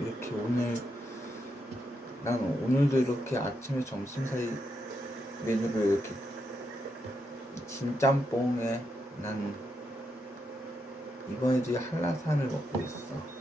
이렇게 난 오늘도 이렇게 아침에 점심 사이 메뉴를 이렇게 진짬뽕에 난 이번에 지금 한라산을 먹고 있어.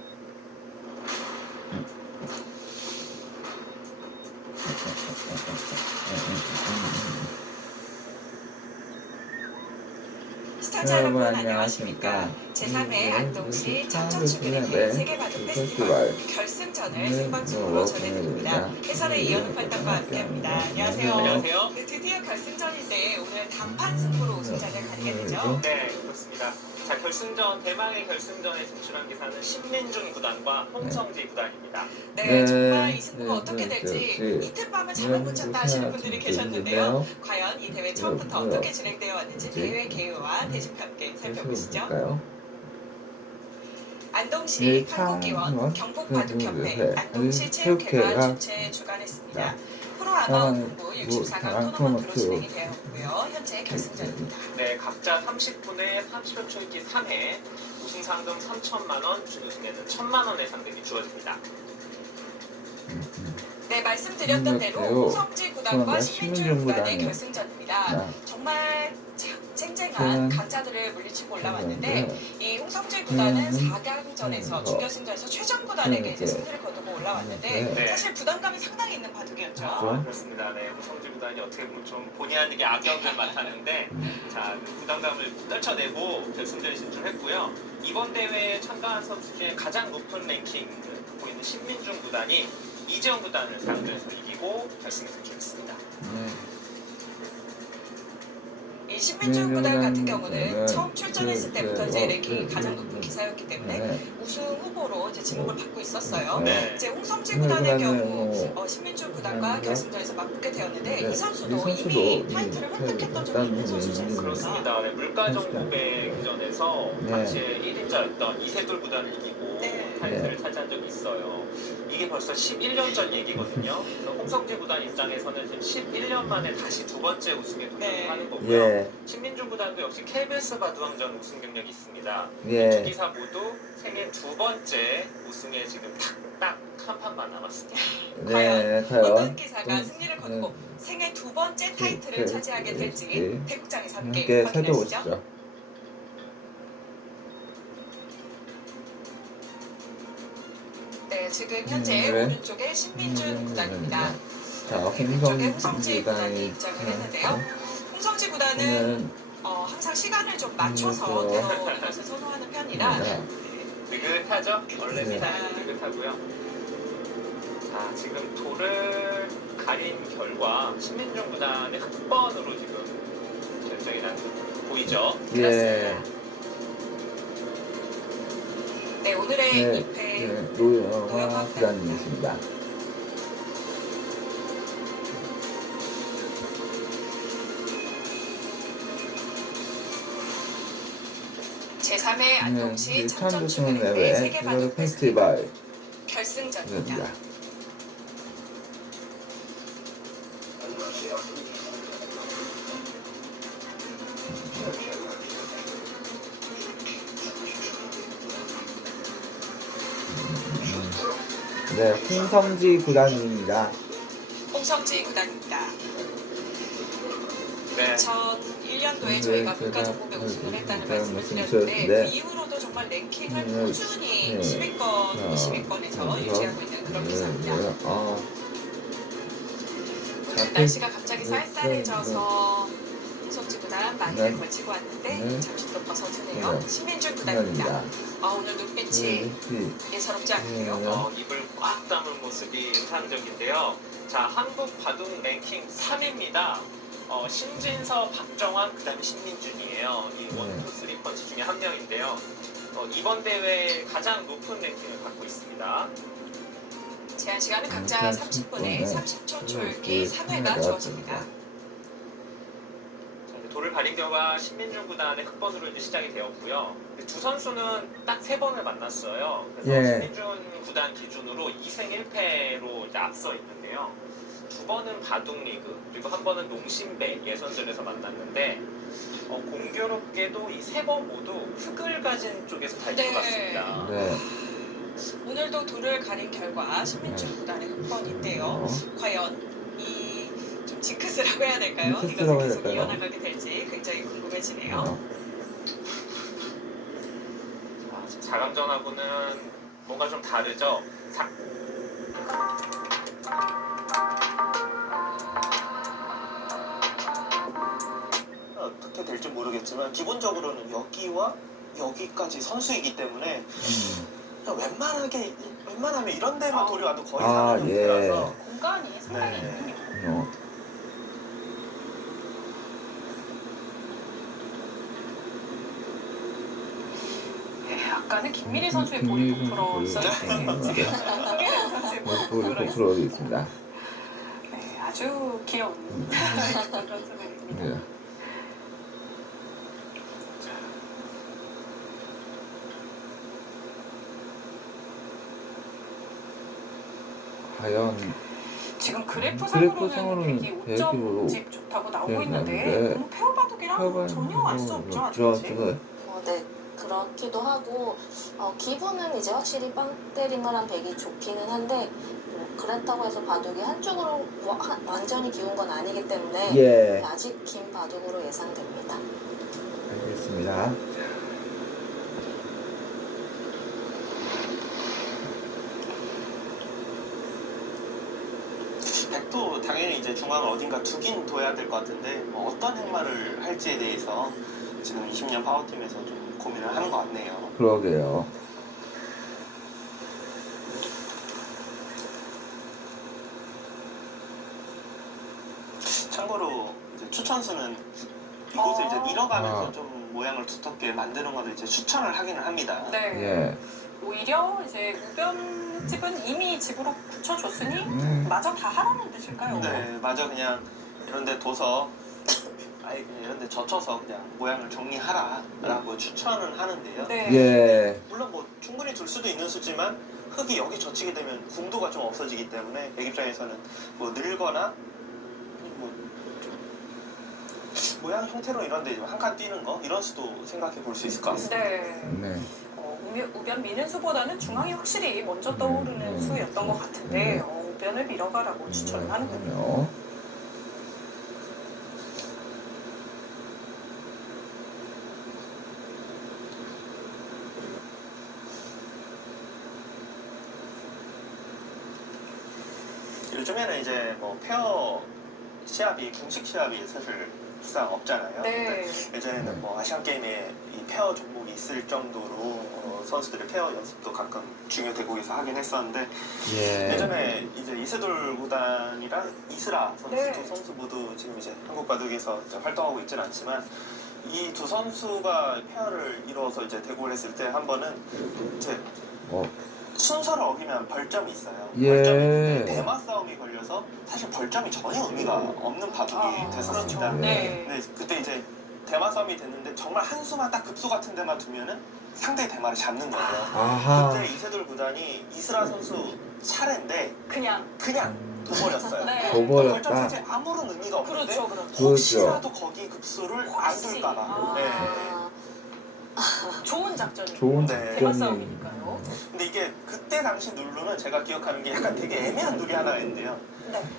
시청자 여러분 안녕하십니까. 제3회 안동시 청정주민회회 세계바둑 페스티벌 결승전을 생방송으로 전해드립니다. 해설의 이현욱 팔단과 함께합니다. 안녕하세요. 안녕하세요. 네, 드디어 결승전인데 오늘 단판 승부로 우승자를 가리게 되죠. 네, 그렇습니다. 자, 결승전, 대망의 결승전에 진출한 기사는 신민중 구단과 홍성지 구단입니다. 네, 정말 이 승부가 어떻게 될지 이틀 밤을 잠을 못 잤다 하시는 분들이 계셨는데요. 과연 이 대회 처음부터 어떻게 진행되어 왔는지 대회 개요와 대진과 함께 살펴보시죠. 안동시 판국기원, 경북바둑협회, 안동시 체육회가 주최 주관했습니다. 프로아마 공부 64강 토너먼트로 진행이 되었고요. 현재 결승전입니다. 네, 각자 30분에 30여 초이기 3회, 우승 상금 3천만 원, 준우승에는 1천만 원의 상금이 주어집니다. 네, 말씀드렸던 대로 홍성지 구단과 신민중 구단의 결승전입니다. 정말 쟁쟁한 강자들을 물리치고 올라왔는데 이 홍성지 구단은 4강전에서 준결승전에서 최정 구단에게 이제 승리를 거두고 올라왔는데 사실 부담감이 상당히 있는 바둑이었죠. 그렇습니다. 네, 홍성지 구단이 어떻게 보면 좀 본의 아니게 악역을 맡았는데 자, 그 부담감을 떨쳐내고 결승전에 진출했고요. 이번 대회에 참가한 선수 중에 가장 높은 랭킹을 갖고 있는 신민중 구단이 이재영 구단을 상대해서 이기고 결승에 진출했습니다. 이 신민중 구단 같은 경우는 처음 출전했을 때부터 이제 랭킹이 가장 높은 기사였기 때문에 우승 후보로 이제 지목을 받고 있었어요. 이제 홍성지 구단의 경우 신민중 구단과 결승전에서 맞붙게 되었는데 이 선수도 이미 타이틀을 획득했던 적이 있는 선수지 않습니까? 그렇습니다. 네, 물가정 고백 기전에서 당시에 1인자였던 이세돌 구단을 이기고 타이틀을 차지한 적이 있어요. 이게 벌써 11년 전 얘기거든요. 그래서 홍성지 구단 입장에서는 지금 11년 만에 다시 두 번째 우승에 도전을 하는 거고요. 신민중 구단도 역시 KBS 바둑왕전 우승 경력이 있습니다. 두 기사 모두 생애 두 번째 우승에 지금 딱 한 판만 남았습니다. 과연 어떤 기사가 승리를 거두고 생애 두 번째 타이틀을 차지하게 될지 대국장에서 함께 확인하시죠. 네, 지금 현재 오른쪽에 신민중 구단입니다. 왼쪽에 홍성지 구단이 입장을 했는데요. 홍성지 구단은 항상 시간을 좀 맞춰서 들어오는 것을 선호하는 편이라 느긋하죠? 원래입니다. 느긋하고요. 자, 지금 돌을 가린 결과 신민중 구단의 흑번으로 지금 결정이 난 보이죠? 네, 오늘의 2패 노영화 구단님이십니다. 제3회 안동시 청정주민회회 세계바둑 페스티벌 결승전입니다. 네, 홍성지 구단입니다. 홍성지 구단입니다. 네. 2001년도에 저희가 물가정 고백 우승을 했다는 말씀을 드렸는데 그 이후로도 정말 랭킹을 꾸준히 10위권, 20위권에서 유지하고 있는 그런 기사입니다. 날씨가 갑자기 쌀쌀해져서 홍성지 구단 많이를 걸치고 왔는데 잠시 또 벗어드네요. 신민중 구단입니다. 오늘 눈빛이 예사롭지 않네요. 입을 꽉 다문 모습이 인상적인데요. 자, 한국 바둑 랭킹 3위입니다. 신진서, 박정환, 그 다음에 신민준이에요. 이 1, 2, 3 펀치 중에 한 명인데요. 이번 대회 가장 높은 랭킹을 갖고 있습니다. 제한 시간은 각자 30분에 30초 초읽기 3회가 주어집니다. 돌을 가린 결과 신민중 구단의 흑번으로 이제 시작이 되었고요. 두 선수는 딱 3번을 만났어요. 그래서 신민중 구단 기준으로 2승 1패로 이제 앞서 있는데요. 2번은 바둑리그, 그리고 한 번은 농심배 예선전에서 만났는데 공교롭게도 이 3번 모두 흑을 가진 쪽에서 잘 들어갔습니다. 오늘 오늘도 도를 가린 결과 신민철 구단의 흑번인데요. 과연 이 좀 징크스라고 해야 될까요? 징크스라고 이것을 해야 계속 될까요? 이어나가게 될지 굉장히 궁금해지네요. 자, 지금 4강전하고는 뭔가 좀 다르죠. 어떻게 될지 모르겠지만 기본적으로는 여기와 여기까지 선수이기 때문에 그냥 웬만하면 이런 데만 돌이 와도 거의 사는 형태라서 공간이 상당히 네. 있군요. 아까는 김민희 선수의 볼이 부풀어 있었는데 지금 송혜련 선수의 볼이 볼이 부풀어 부풀어 있습니다. 있습니다. 네, 아주 귀여운 그런 소리입니다. 네. 과연 지금 그래프상으로는 그래프상으로는 백이 백이로 5점집 좋다고 나오고 네, 있는데 네. 너무 페어 바둑이랑 전혀 알 수 없죠. 아직까지. 네, 그렇기도 하고 기분은 이제 확실히 빵 때린 거랑 백이 좋기는 한데 그렇다고 해서 바둑이 한쪽으로 완전히 기운 건 아니기 때문에 예, 아직 긴 바둑으로 예상됩니다. 알겠습니다. 백도 당연히 이제 중앙을 어딘가 두긴 둬야 될 것 같은데 뭐 어떤 행마를 할지에 대해서 지금 20년 파워팀에서 좀 고민을 하는 것 같네요. 그러게요. 참고로 이제 추천수는 이곳을 이제 밀어가면서 아. 좀 모양을 두텁게 만드는 걸 이제 추천을 하기는 합니다. 네. 예. 오히려 이제 우변 집은 이미 집으로 붙여줬으니 마저 다 하라는 뜻일까요? 네, 맞아. 그냥 이런데 둬서 아예 그냥 이런데 젖혀서 그냥 모양을 정리하라라고 추천은 하는데요. 네. 예. 물론 뭐 충분히 둘 수도 있는 수지만 흙이 여기 젖히게 되면 궁도가 좀 없어지기 때문에 백 입장에서는 뭐 늘거나 뭐 좀 모양 형태로 이런데 한 칸 띄는 거 이런 수도 생각해 볼 수 있을 것 같습니다. 네. 네. 우변 미는 수보다는 중앙이 확실히 먼저 떠오르는 수였던 것 같은데 우변을 밀어가라고 추천을 하는군요. 요즘에는 이제 뭐 페어 시합이 공식 시합이 사실 사실상 없잖아요. 네. 근데 예전에는 뭐 아시안 게임에 이 페어 종목이 있을 정도로 선수들의 페어 연습도 가끔 중요 대국에서 하긴 했었는데 예. 예전에 이제 이세돌 구단이랑 이슬아 선수 네. 두 선수 모두 지금 이제 한국 바둑에서 이제 활동하고 있지는 않지만 이 두 선수가 페어를 이루어서 이제 대국을 했을 때 한 번은 이제 순서를 어기면 벌점이 있어요. 예. 벌점이 있는데 대마 싸움이 걸려서 사실 벌점이 전혀 의미가 없는 바둑이 됐었습니다. 그렇죠. 네. 근데 그때 이제 대마 싸움이 됐는데 정말 한 수만 딱 급소 같은 데만 두면은 상대의 대마를 잡는 거예요. 아하. 그때 이세돌 구단이 이슬아 선수 차례인데 그냥 둬버렸어요. 네. 벌점 둬버렸다. 사실 아무런 의미가 없는데 그렇죠, 그렇죠. 혹시라도 거기 급수를 안 혹시. 둘까봐. 아. 네. 좋은 작전이에요. 좋은 네. 대마 작전이. 싸움이니까요. 근데 이게 그때 당시 룰루는 제가 기억하는 게 약간 되게 애매한 룰이 하나 있는데요.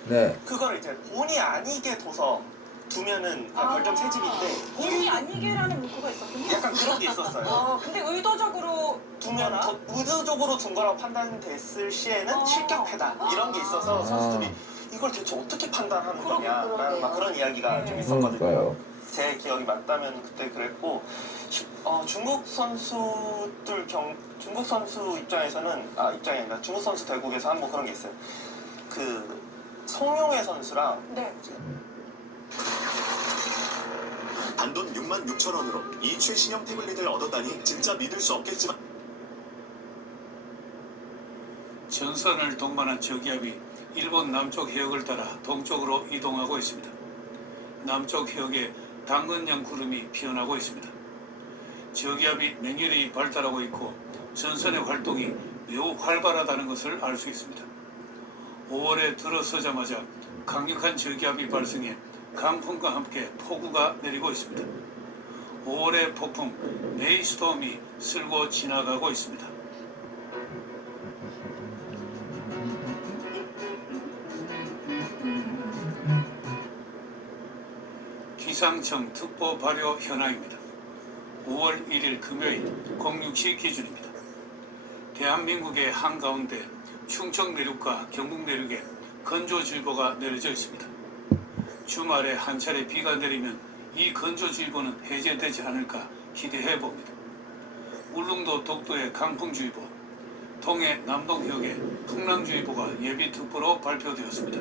네. 그걸 이제 본의 아니게 둬서 두면은 그냥 벌점 세 집인데 본의 아니게라는 문구가 있었군요. 약간 그런 게 있었어요. 근데 의도적으로 두면 더 의도적으로 둔 거라고 판단됐을 시에는 실격패다 이런 게 있어서 아. 선수들이 이걸 대체 어떻게 판단하는 거냐라는 그러게요. 막 그런 이야기가 좀 네. 있었거든요. 그러니까요. 제 기억이 맞다면 그때 그랬고 중국 선수 입장에서는 입장이 아니라 중국 선수 대국에서 한번 그런 게 있어요. 그 송영애 선수랑 네. 단돈 66,000원으로 이 최신형 태블릿을 얻었다니 진짜 믿을 수 없겠지만 전선을 동반한 저기압이 일본 남쪽 해역을 따라 동쪽으로 이동하고 있습니다. 남쪽 해역에 당근형 구름이 피어나고 있습니다. 저기압이 맹렬히 발달하고 있고 전선의 활동이 매우 활발하다는 것을 알 수 있습니다. 5월에 들어서자마자 강력한 저기압이 발생해 강풍과 함께 폭우가 내리고 있습니다. 5월의 폭풍 메이스톰이 쓸고 지나가고 있습니다. 기상청 특보 발효 현황입니다. 5월 1일 금요일 06시 기준입니다. 대한민국의 한가운데 충청 내륙과 경북 내륙에 건조주의보가 내려져 있습니다. 주말에 한 차례 비가 내리면 이 건조주의보는 해제되지 않을까 기대해 봅니다. 울릉도 독도의 강풍주의보, 동해 남동해역에 풍랑주의보가 예비특보로 발표되었습니다.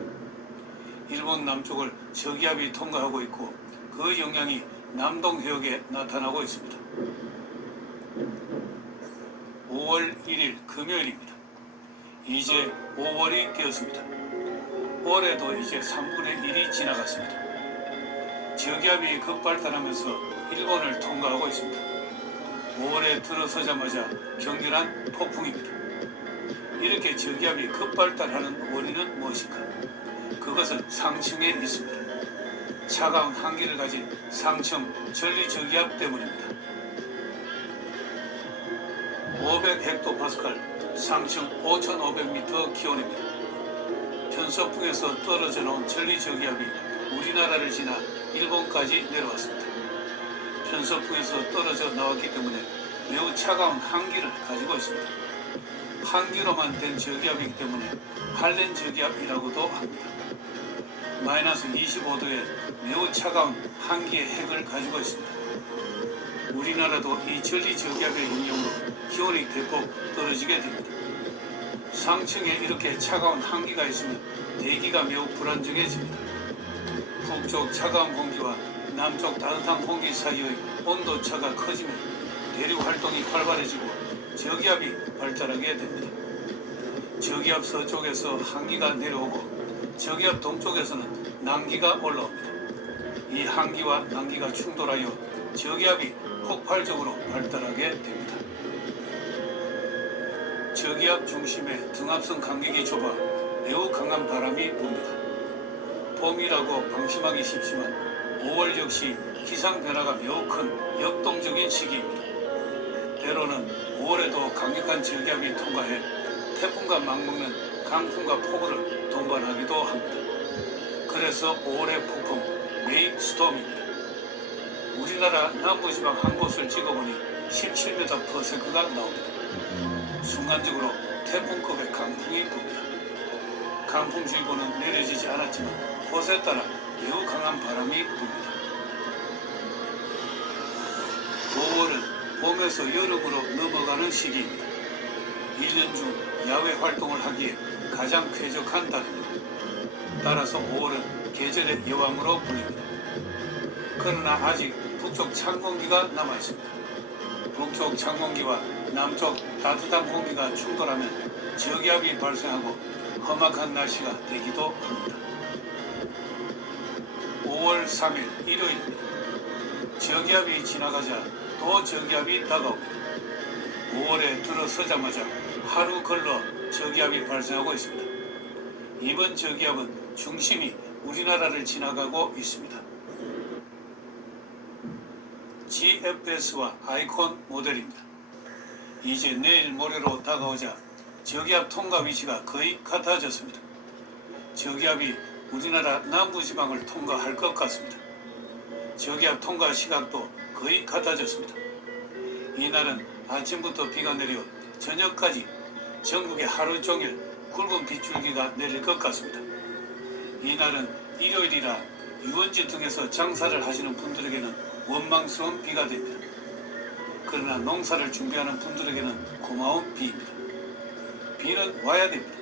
일본 남쪽을 저기압이 통과하고 있고 그 영향이 남동해역에 나타나고 있습니다. 5월 1일 금요일입니다. 이제 5월이 되었습니다. 올해도 이제 3분의 1이 지나갔습니다. 저기압이 급발달하면서 일본을 통과하고 있습니다. 5월에 들어서자마자 격렬한 폭풍입니다. 이렇게 저기압이 급발달하는 원인은 무엇인가? 그것은 상층에 있습니다. 차가운 한기를 가진 상층 전리저기압 때문입니다. 500헥토파스칼, 상층 5,500m 기온입니다. 편서풍에서 떨어져 나온 전리저기압이 우리나라를 지나 일본까지 내려왔습니다. 편서풍에서 떨어져 나왔기 때문에 매우 차가운 한기를 가지고 있습니다. 한기로만 된 저기압이기 때문에 할렌 저기압이라고도 합니다. 마이너스 25도의 매우 차가운 한기의 핵을 가지고 있습니다. 우리나라도 이 전리 저기압의 영향으로 기온이 대폭 떨어지게 됩니다. 상층에 이렇게 차가운 한기가 있으면 대기가 매우 불안정해집니다. 북쪽 차가운 공기와 남쪽 따뜻한 공기 사이의 온도차가 커지면 대륙 활동이 활발해지고 저기압이 발달하게 됩니다. 저기압 서쪽에서 한기가 내려오고 저기압 동쪽에서는 난기가 올라옵니다. 이 한기와 난기가 충돌하여 저기압이 폭발적으로 발달하게 됩니다. 저기압 중심에 등압선 간격이 좁아 매우 강한 바람이 붑니다. 봄이라고 방심하기 쉽지만 5월 역시 기상 변화가 매우 큰 역동적인 시기입니다. 때로는 5월에도 강력한 저기압이 통과해 태풍과 맞먹는 강풍과 폭우를 동반하기도 합니다. 그래서 5월의 폭풍 메이스톰입니다. 우리나라 남부지방 한 곳을 찍어보니 17m/s가 나옵니다. 순간적으로 태풍급의 강풍이 붑니다. 강풍주의보는 내려지지 않았지만 곳에 따라 매우 강한 바람이 붑니다. 5월은 봄에서 여름으로 넘어가는 시기입니다. 1년 중 야외 활동을 하기에 가장 쾌적한 달입니다. 따라서 5월은 계절의 여왕으로 불립니다. 그러나 아직 북쪽 찬 공기가 남아있습니다. 북쪽 찬 공기와 남쪽 따뜻한 공기가 충돌하면 저기압이 발생하고 험악한 날씨가 되기도 합니다. 5월 3일 일요일입니다. 저기압이 지나가자 또 저기압이 다가옵니다. 5월에 들어서자마자 하루 걸러 저기압이 발생하고 있습니다. 이번 저기압은 중심이 우리나라를 지나가고 있습니다. GFS와 아이콘 모델입니다. 이제 내일 모레로 다가오자 저기압 통과 위치가 거의 같아졌습니다. 저기압이 우리나라 남부지방을 통과할 것 같습니다. 저기압 통과 시각도 거의 같아졌습니다. 이날은 아침부터 비가 내려 저녁까지 전국에 하루 종일 굵은 빗줄기가 내릴 것 같습니다. 이날은 일요일이라 유원지 등에서 장사를 하시는 분들에게는 원망스러운 비가 됩니다. 그러나 농사를 준비하는 분들에게는 고마운 비입니다. 비는 와야 됩니다.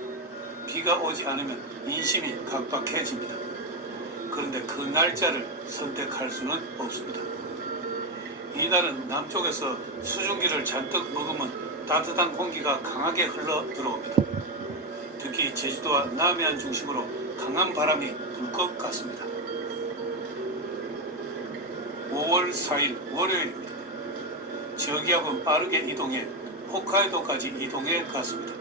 비가 오지 않으면 인심이 각박해집니다. 그런데 그 날짜를 선택할 수는 없습니다. 이날은 남쪽에서 수증기를 잔뜩 머금은 따뜻한 공기가 강하게 흘러 들어옵니다. 특히 제주도와 남해안 중심으로 강한 바람이 불 것 같습니다. 5월 4일 월요일입니다. 저기압은 빠르게 이동해 홋카이도까지 이동해 갔습니다.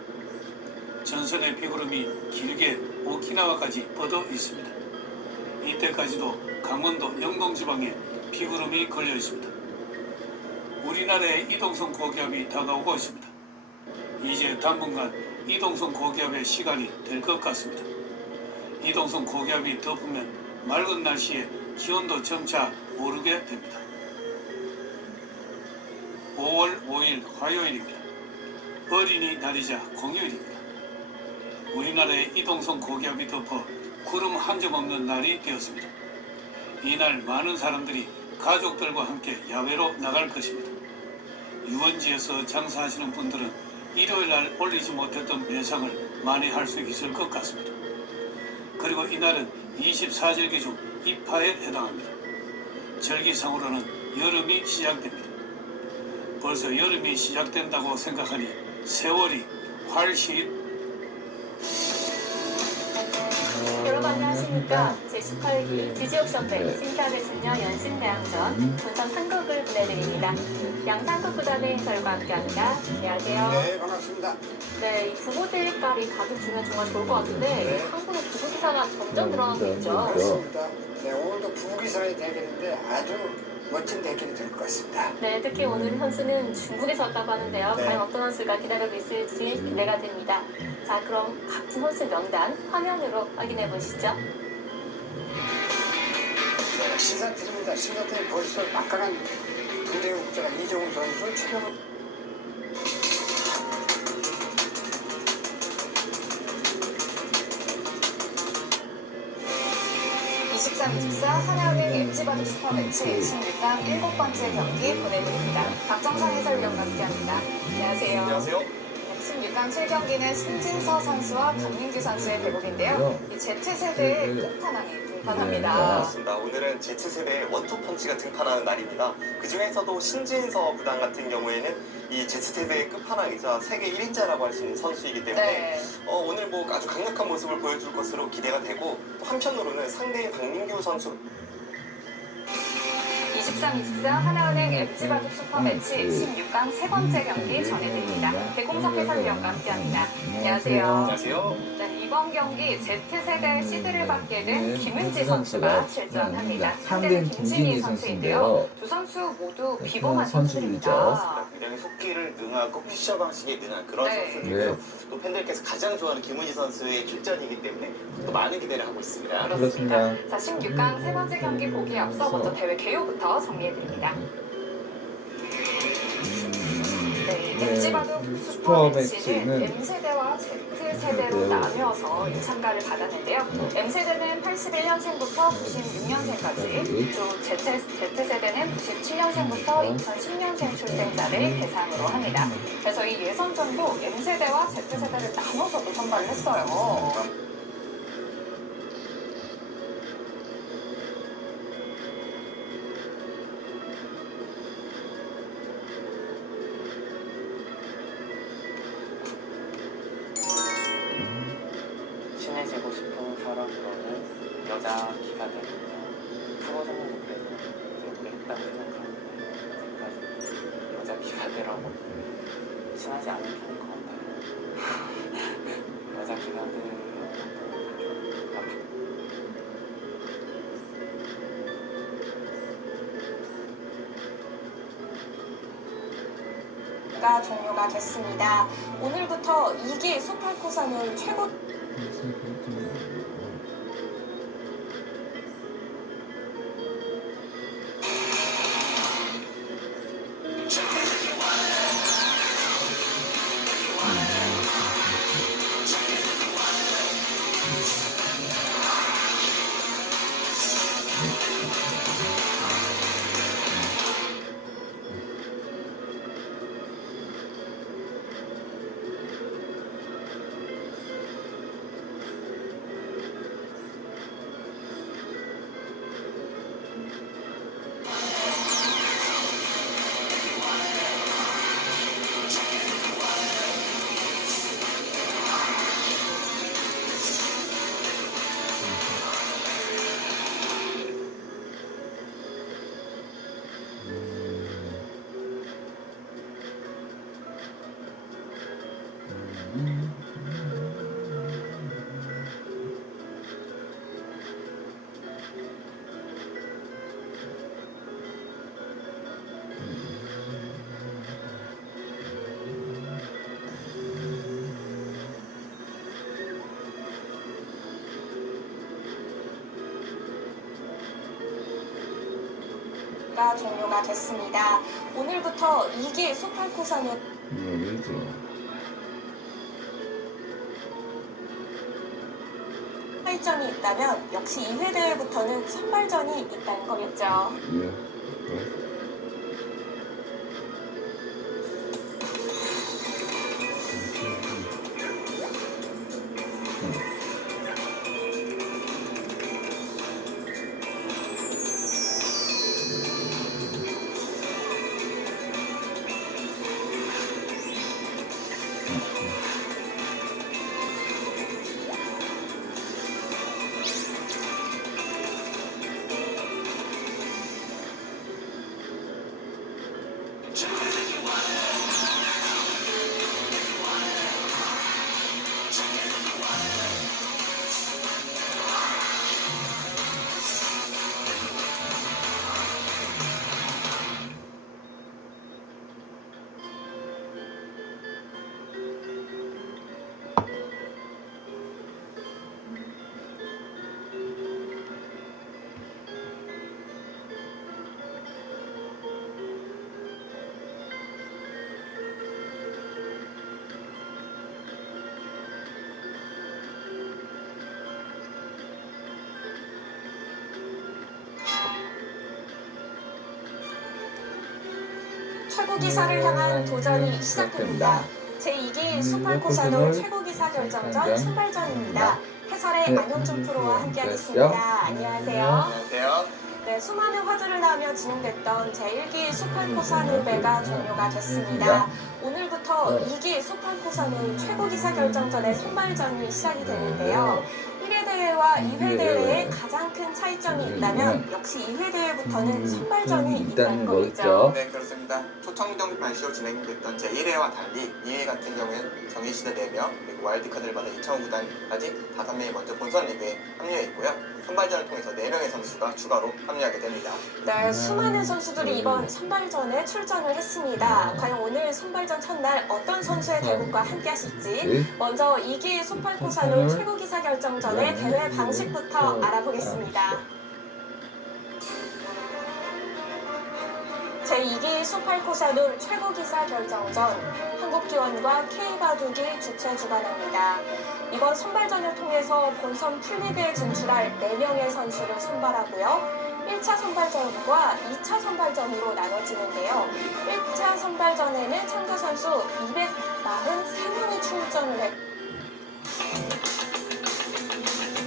전선의 비구름이 길게 오키나와까지 뻗어 있습니다. 이때까지도 강원도 영동지방에 비구름이 걸려 있습니다. 우리나라의 이동성 고기압이 다가오고 있습니다. 이제 당분간 이동성 고기압의 시간이 될 것 같습니다. 이동성 고기압이 덮으면 맑은 날씨에 기온도 점차 오르게 됩니다. 5월 5일 화요일입니다. 어린이날이자 공휴일입니다. 우리나라의 이동성 고기압이 덮어 구름 한 점 없는 날이 되었습니다. 이날 많은 사람들이 가족들과 함께 야외로 나갈 것입니다. 유원지에서 장사하시는 분들은 일요일날 올리지 못했던 매상을 만회할 수 있을 것 같습니다. 그리고 이날은 24절기 중 입하에 해당합니다. 절기상으로는 여름이 시작됩니다. 벌써 여름이 시작된다고 생각하니 세월이 훨씬 여러분 안녕하십니까. 제18기 네. 지지옥션배 신사대승려 연신대항전 본선 3곡을 보내드립니다. 양상국구단의 해설과 함께합니다. 안녕하세요. 네, 반갑습니다. 네, 이 부부 대립까지 가득 주면 정말 좋을 것 같은데 네. 한국의 부부 기사가 점점 늘어나고 있죠. 그렇습니다. 네, 오늘도 부부기사의 대결인데 아주 멋진 대결이 될 것 같습니다. 네, 특히 오늘 선수는 중국에서 왔다고 하는데요. 네. 과연 어떤 선수가 기다리고 있을지 기대가 됩니다. 자, 그럼 각 팀 선수 명단 화면으로 확인해 보시죠. 네, 시사팀입니다. 시사팀이 벌써 막강한 두 대국자가 이종훈 선수, 최경훈 23-24 하나은행 엠지바둑 슈퍼매치 16강 7번째 경기 보내드립니다. 박정상 해설위원과 함께합니다. 안녕하세요. 안녕하세요. 16강 7경기는 신진서 선수와 강민규 선수의 대국인데요. 이 Z세대의 끝판왕이 등판합니다. 맞습니다. 오늘은 Z세대의 원투펀치가 등판하는 날입니다. 그 중에서도 신진서 구단 같은 경우에는 이 Z세대의 끝판왕이자 세계 1인자라고 할 수 있는 선수이기 때문에 네. 오늘 뭐 아주 강력한 모습을 보여줄 것으로 기대가 되고 또 한편으로는 상대인 박민규 선수 23-24 하나은행 엠지바둑 슈퍼매치 16강 세 번째 경기 전해드립니다. 백공석 해설위원과 함께합니다. 안녕하세요. 안녕하세요. 네, 이번 경기 Z세대 시드를 받게 된 김은지 선수가 출전합니다. 상대는 김진희 선수인데요. 두 선수 모두 비범한 선수입니다. 굉장히 속기를 능하고 피셔 방식에 능한 그런 네. 선수이고요. 또 팬들께서 가장 좋아하는 김은희 선수의 출전이기 때문에 또 많은 기대를 하고 있습니다. 그렇습니다. 자, 16강 세 번째 경기 보기에 앞서 먼저 대회 개요부터 정리해드립니다. 네, 엠지바둑 슈퍼매치는 M세대와 Z세대로 나뉘어서 참가를 받았는데요. M세대는 81년생부터 96년생까지, 또 Z세대는 97년생부터 2010년생 출생자를 대상으로 합니다. 그래서 이 예선전도 M세대와 Z세대를 나눠서도 선발을 했어요. 친해지고 싶은 사람으로는 여자 기사들은요. 프로 선수들에서 이제 오래 했다고 생각하는데 아직까지 여자 기사들하고 친하지 않은 편일 것 같아요. 여자 기사들하고 가 종료가 됐습니다. 오늘부터 2기 소팔코사놀 최고 가 종료가 됐습니다. 오늘부터 2기 수팔코사는 선발전이 있다면 역시 2회 대회부터는 선발전이 있다는 거겠죠. 최고기사를 향한 도전이 시작됩니다. 제2기 수팔코사노 최고기사 결정전 선발전입니다. 해설의 안영준 프로와 함께하겠습니다. 안녕하세요. 안녕하세요. 네, 수많은 화제를 낳으며 진행됐던 제1기 수팔코사노배가 종료가 됐습니다. 오늘부터 2기 수팔코사노 최고기사 결정전의 선발전이 시작이 되는데요. 1회 대회와 2회 대회의 가장 큰 차이점이 있다면 역시 2회 대회부터는 선발전이 있다는 거겠죠. 네, 그렇습니다. 초청정 반시로 진행됐던 제1회와 달리 2회 같은 경우에는 정예시대 4명, 그리고 와일드카드를 받은 2차원 구단까지 5명이 먼저 본선 리그에 합류했고요. 선발전을 통해서 4명의 선수가 추가로 합류하게 됩니다. 네, 수많은 선수들이 이번 선발전에 출전을 했습니다. 과연 오늘 선발전 첫날 어떤 선수의 데뷔과 함께 하실지 먼저 2기 수팔코사노 최고기사 결정전의 대회 방식부터 알아보겠습니다. 제2기 수팔코사노 최고기사 결정전 한국기원과 K바둑이 주최 주관합니다. 이번 선발전을 통해서 본선 풀리그에 진출할 4명의 선수를 선발하고요. 1차 선발전과 2차 선발전으로 나눠지는데요. 1차 선발전에는 참가 선수 243명이 출전을 했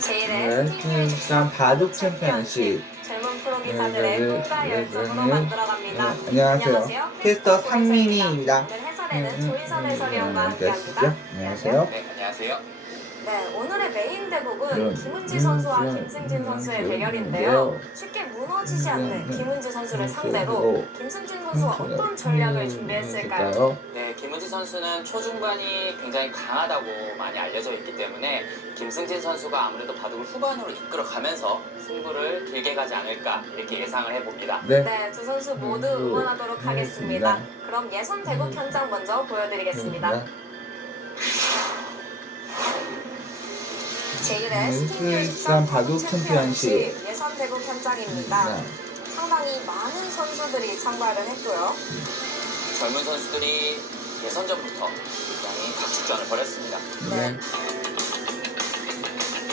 제1회 스팅률 13 바둑 챔피언십. 젊은 프로 기사들의 꿈과 열정으로 만들어갑니다. 안녕하세요. 캐스터 상민이입니다. 오늘 해설에는 조희선 해설위원과 함께합니다. 안녕하세요. 네, 안녕하세요. 네, 오늘의 메인 대국은 김은지 선수와 김승진 선수의 대결인데요. 쉽게 무너지지 않는 김은지 선수를 상대로 김승진 선수가 어떤 전략을 준비했을까요? 네, 김은지 선수는 초중반이 굉장히 강하다고 많이 알려져 있기 때문에 김승진 선수가 아무래도 바둑을 후반으로 이끌어가면서 승부를 길게 가지 않을까 이렇게 예상을 해봅니다. 네, 두 선수 모두 응원하도록 하겠습니다. 그럼 예선 대국 현장 먼저 보여드리겠습니다. 제1회 스팅률 13 바둑 챔피언십 예선 대국 현장입니다. 상당히 많은 선수들이 참가를 했고요. 젊은 선수들이 예선전부터 굉장히 각축전을 벌였습니다. 네.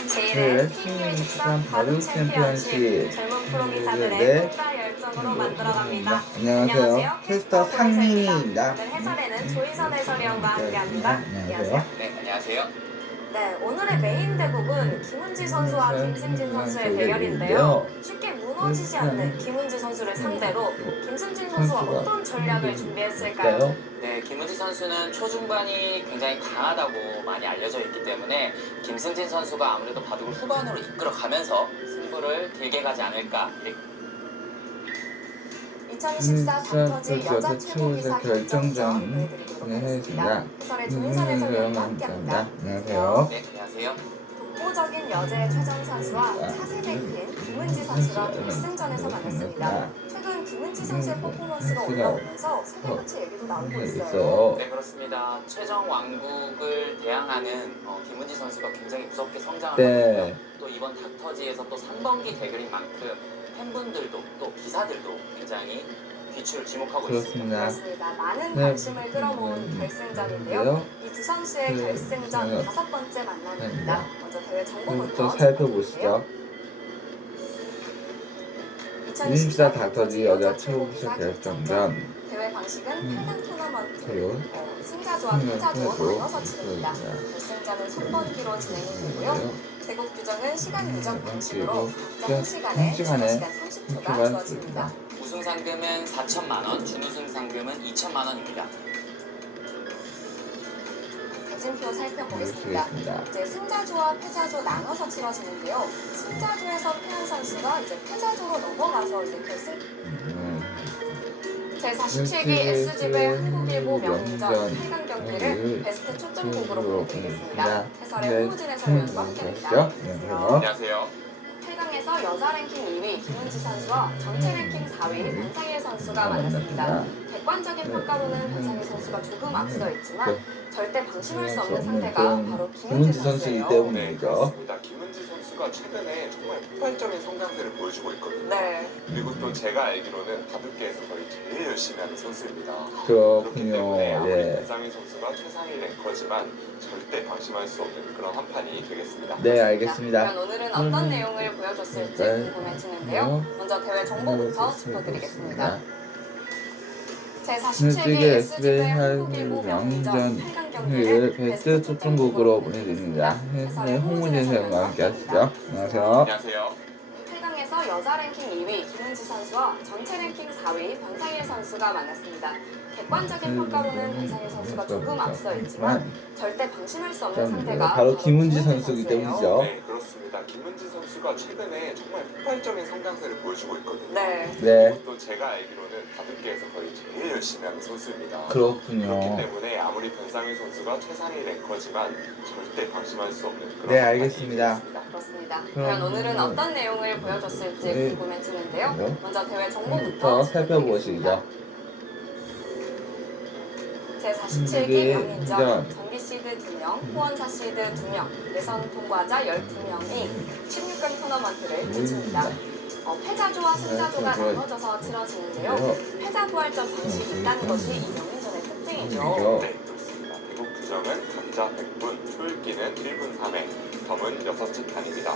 제1회 스팅률 13 바둑 챔피언십 젊은 프로 기사들의 꿈과 열정으로 만들어갑니다. 안녕하세요. 캐스터 상민이입니다. 오늘 해설에는 조희선 해설위원과 함께합니다. 안녕하세요. 네, 안녕하세요. 네, 오늘의 메인 대국은 김은지 선수와 김승진 선수의 대결인데요. 쉽게 무너지지 않는 김은지 선수를 상대로 김승진 선수가 어떤 전략을 준비했을까요? 네, 김은지 선수는 초중반이 굉장히 강하다고 많이 알려져 있기 때문에 김승진 선수가 아무래도 바둑을 후반으로 이끌어가면서 승부를 길게 가지 않을까. 2024 닥터즈 여자 최고기사 결정전 보여드리도록 하겠습니다. 해설의 조인선 해설위원과 함께합니다. 안녕하세요. 네, 안녕하세요. 독보적인 여자의 최정 선수와 차세대인 김은지 선수가 결승전에서 만났습니다. 최근 김은지 선수의 퍼포먼스가 올라오면서 세대 교체 얘기도 나오고 있어요. 네, 그렇습니다. 최정 왕국을 대항한 예상하는 김은지 선수가 굉장히 무섭게 성장하고 네. 있고요. 또 이번 닥터지에서 또 3번기 대결인 만큼 팬분들도 또 기사들도 굉장히 귀추를 지목하고 있습니다. 그렇습니다. 많은 네. 관심을 끌어모은 결승전인데요. 이 두 선수의 결승전 네. 5번째 만남입니다. 먼저 대회 정보부터 또 살펴보시죠. 2024 닥터지 여자 최고 기사 결정전. 대회 방식은 8강 토너먼트, 그리고 승자조와 패자조 나눠서 치릅니다. 결승전은 선번기로 진행이 되고요. 대국 규정은 시간 유정 방식으로 각자 1시간에 1시간 30초가 주어집니다. 우승 상금은 4천만 원, 준우승 상금은 2천만 원입니다. 대진표 살펴보겠습니다. 이제 승자조와 패자조 나눠서 치러지는데요. 승자조에서 패한 선수가 이제 패자조로 넘어가서 이제 결승 제47기 SGV 한국일보 명인전 8강 경기를 베스트 초점곡으로 보내드리겠습니다. 해설의 홍우진 해설위원과 함께합니다. 안녕하세요. 8강에서 여자 랭킹 2위 김은지 선수와 전체 랭킹 4위 변상일 선수가 만났습니다. 객관적인 평가로는 변상일 선수가 조금 앞서 있지만 절대 방심할 수 없는 상대가 바로 김은지 선수이기 네, 때문이죠. 그렇습니다. 김은지 선수가 최근에 정말 폭발적인 성장세를 보여주고 있거든요. 네. 그리고 또 제가 알기로는 바둑계에서 거의 제일 열심히 하는 선수입니다. 그렇기 그렇군요. 때문에 아무리 예. 변상일 선수가 최상위 랭커지만 절대 방심할 수 없는 그런 한 판이 되겠습니다. 네, 알겠습니다. 과연 오늘은 어떤 내용을 보여줬을지 네. 궁금해지는데요. 먼저 대회 정보부터 짚어드리겠습니다. 제47기 일찍이 SGV 한국일보 명인전 8강 경기를 베스트 초점곡으로 보내드립니다. 네, 홍문진 해설위원과 함께 하시죠. 안녕하세요. 안녕하세요. 8강에서 여자 랭킹 2위 김은지 선수와 전체 랭킹 4위 변상일 선수가 만났습니다. 객관적인 평가로는 변상일 선수가 조금 앞서 있지만 절대 방심할 수 없는 상대가 바로 김은지 선수이기 때문이죠. 네, 그렇습니다. 김은지 선수가 최근에 정말 폭발적인 성장세를 보여주고 있거든요. 네. 네. 또 제가 알기로는 바둑계에서 거의 제일 열심히 하는 선수입니다. 그렇군요. 그렇기 때문에 아무리 변상일 선수가 최상위 랭커지만 절대 방심할 수 없는 그런 네, 판이 알겠습니다. 되겠습니다. 그렇습니다. 과연 오늘은 어떤 내용을 보여줬을지 네. 궁금해지는데요. 먼저 대회 정보부터 더 살펴보시죠. 제47기 명인전 정기 시드 2명, 후원사 시드 2명, 예선 통과자 12명이 16강 토너먼트를 펼칩니다. 패자조와 승자조가 나눠져서 치러지는데요. 패자 부활전 방식이 있다는 것이 이 명인전의 특징이죠. 네, 그렇습니다. 대국 규정은 각자 100분, 초읽기는 1분 3회, 점은 6집 단입니다.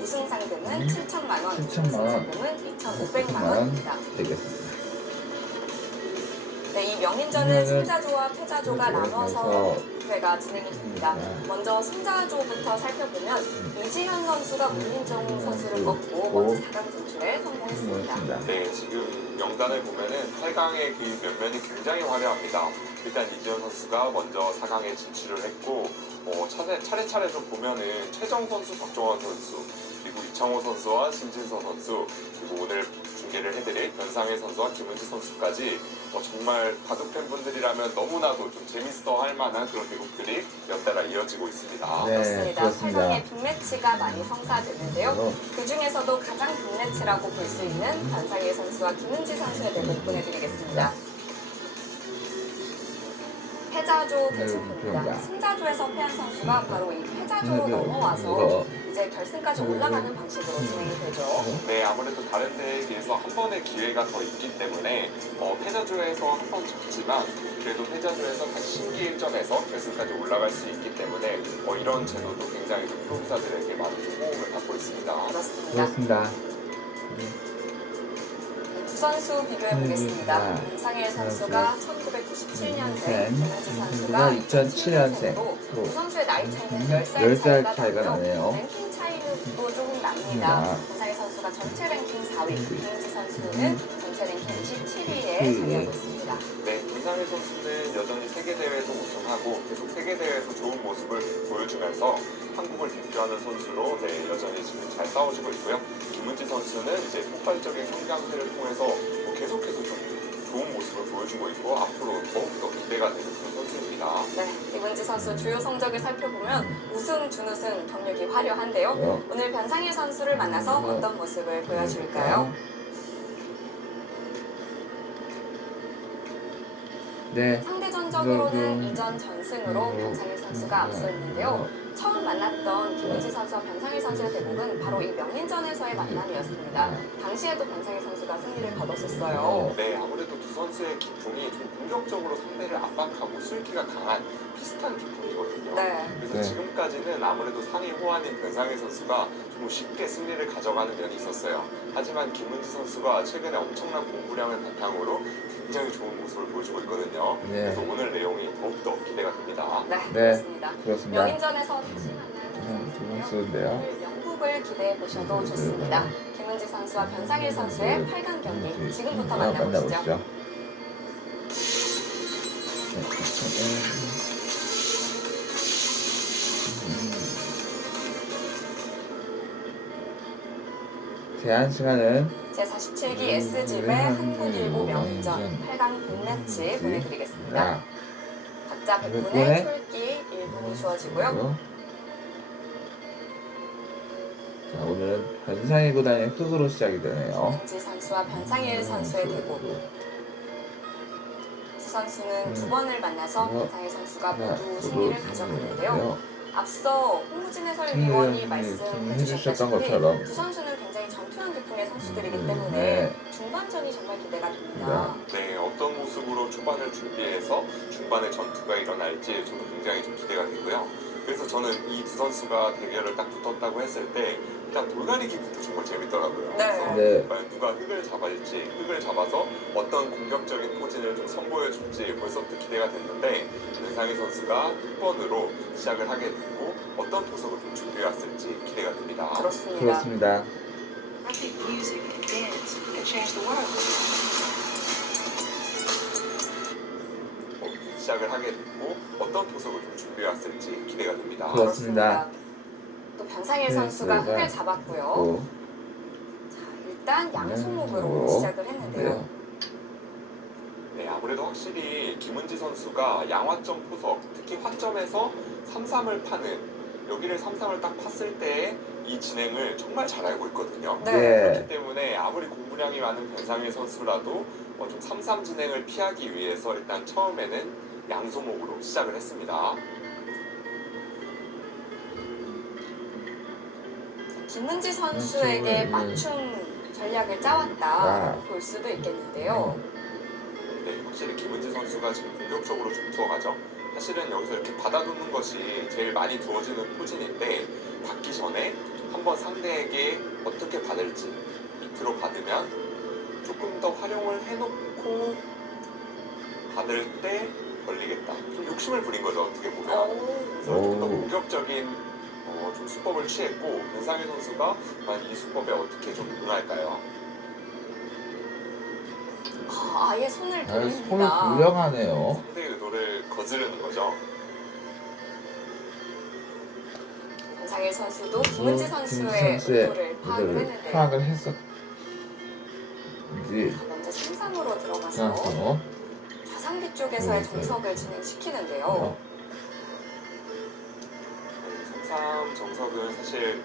우승 상금은 7천만 원, 7천만 원. 상금은 2,500만 원입니다. 되겠습니다. 네, 이 명인전은 승자조와 패자조가 나눠서 대회가 진행이 됩니다. 먼저 승자조부터 살펴보면 이지현 선수가 문민정 선수를 꺾고 먼저 4강 진출에 성공했습니다. 네, 지금 명단을 보면은 8강의 그 면면이 굉장히 화려합니다. 일단 이지현 선수가 먼저 4강에 진출을 했고 차례차례 좀 보면은 최정 선수, 박종원 선수, 그리고 이창호 선수와 신진서 선수, 그리고 오늘 중계를 해드릴 변상일 선수와 김은지 선수까지 정말 바둑 팬분들이라면 너무나도 좀 재밌어 할 만한 그런 대국들이 연달아 이어지고 있습니다. 네, 그렇습니다. 그렇습니다. 8강에 빅매치가 많이 성사되는데요. 그 중에서도 가장 빅매치라고 볼 수 있는 변상일 선수와 김은지 선수의 대국 보내드리겠습니다. 패자조 대진표입니다. 승자조에서 패한 선수가 바로 이 패자조로 넘어와서 이제 결승까지 올라가는 방식으로 진행이 되죠. 네, 아무래도 다른 대회에 비해서 한 번의 기회가 더 있기 때문에 패자조에서 한 번 졌지만 그래도 패자조에서 다시 신기일전에서 결승까지 올라갈 수 있기 때문에 이런 제도도 굉장히 좀 프로기사들에게 많은 호응을 받고 있습니다. 그렇습니다. 두 선수 비교해 보겠습니다. 변상일 선수가 1997년생, 김은지 선수가 2007년생으로 두 선수의 나이 차이는 10살 차이가 나네요. 랭킹 차이도 조금 납니다. 변상일 선수가 전체 랭킹 4위, 김은지 선수는 전체 랭킹 27위에 자리하고 있습니다. 네, 변상일 선수는 여전히 세계대회에서 우승하고 계속 세계대회에서 좋은 모습을 보여주면서 한국을 대표하는 선수로 여전히 지금 잘 싸워주고 있고요. 김은지 선수는 이제 폭발적인 성장세를 통해서 계속해서 좀 좋은 모습을 보여주고 있고 앞으로 더욱더 기대가 되는 그런 선수입니다. 네, 김은지 선수 주요 성적을 살펴보면 우승, 준우승 경력이 화려한데요. 오늘 변상일 선수를 만나서 어떤 모습을 보여줄까요? 네. 상대전 우선적으로는 이전 전승으로 변상일 선수가 앞서 있는데요. 처음 만났던 김은지 선수와 변상일 선수의 대국은 바로 이 명인전에서의 만남이었습니다. 당시에도 변상일 선수가 승리를 거뒀었어요. 네, 아무래도 두 선수의 기풍이 좀 공격적으로 상대를 압박하고 술기가 강한 비슷한 기풍이거든요. 네. 그래서 지금까지는 아무래도 상위 호환인 변상일 선수가 좀 쉽게 승리를 가져가는 면이 있었어요. 하지만 김은지 선수가 최근에 엄청난 공부량을 바탕으로 굉장히 좋은 모습을 보여주고 있거든요. 그래서 오늘 내용이 더욱더 기대가 됩니다. 네, 네, 그렇습니다. 그렇습니다. 명인전에서 다시 만나는 두 선수인데요. 영국을 기대해 보셔도 좋습니다. 김은지 선수와 변상일 선수의 8강 경기 지금부터 만나보시죠. 제한 시간은 제47기 S집의 한국일보 명인전 8강 빅매치 보내드리겠습니다. 각자 100분의 솔기 1분이 주어지고요. 자, 오늘은 변상일 구단의 흑으로 시작이 되네요. 김은지 선수와 변상일 선수의 대국. 두 선수는 두 번을 만나서 변상일 선수가 모두 승리를 가져갔는데요. 앞서 홍무진 해설위원이 말씀해 주셨던 것처럼 두 선수는 굉장히 전투형 기풍의 선수들이기 때문에 중반전이 정말 기대가 됩니다. 네, 어떤 모습으로 초반을 준비해서 중반에 전투가 일어날지 저도 굉장히 좀 기대가 되고요. 그래서 저는 이 두 선수가 대결을 딱 붙었다고 했을 때 일단 돌가리기부터 정말 재밌더라고요. 그래서 과연 누가 흙을 잡아줄지, 흙을 잡아서 어떤 공격적인 포진을 좀 선보여줄지 벌써부터 기대가 됐는데 변상일 선수가 6번으로 시작을 하게 됐고 어떤 포석을 좀 준비해왔을지 기대가 됩니다. 그렇습니다. 시작을 하게 됐고 어떤 포석을 좀 준비해왔을지 기대가 됩니다. 그렇습니다. 또 변상일 선수가 흙을 잡았고요. 자, 일단 양손목으로 시작을 했는데요. 네, 아무래도 확실히 김은지 선수가 양화점 포석, 특히 화점에서 3-3을 파는 여기를 3-3을 딱 팠을 때 이 진행을 정말 잘 알고 있거든요. 그렇기 때문에 아무리 공부량이 많은 변상일 선수라도 좀 3-3 진행을 피하기 위해서 일단 처음에는 양손목으로 시작을 했습니다. 김은지 선수에게 맞춤 전략을 짜왔다 볼 수도 있겠는데요. 네, 확실히 김은지 선수가 지금 공격적으로 좀 들어가죠. 사실은 여기서 이렇게 받아두는 것이 제일 많이 두어지는 포진인데 받기 전에 한번 상대에게 어떻게 받을지 밑으로 받으면 조금 더 활용을 해놓고 받을 때 걸리겠다. 좀 욕심을 부린 거죠, 어떻게 보면. 그래서 좀 더 공격적인 좀 수법을 취했고 변상일 선수가 과연 이 수법에 어떻게 좀 응할까요? 아예 손을 돌립니다. 손을 돌려가네요. 상대의 의도를 거스르는 거죠. 변상일 선수도 김은지 선수의 의도를 파악을 했었지. 먼저 3-3으로 들어가서 좌상기 쪽에서의 정석을 진행시키는데요. 3-3 정석은 사실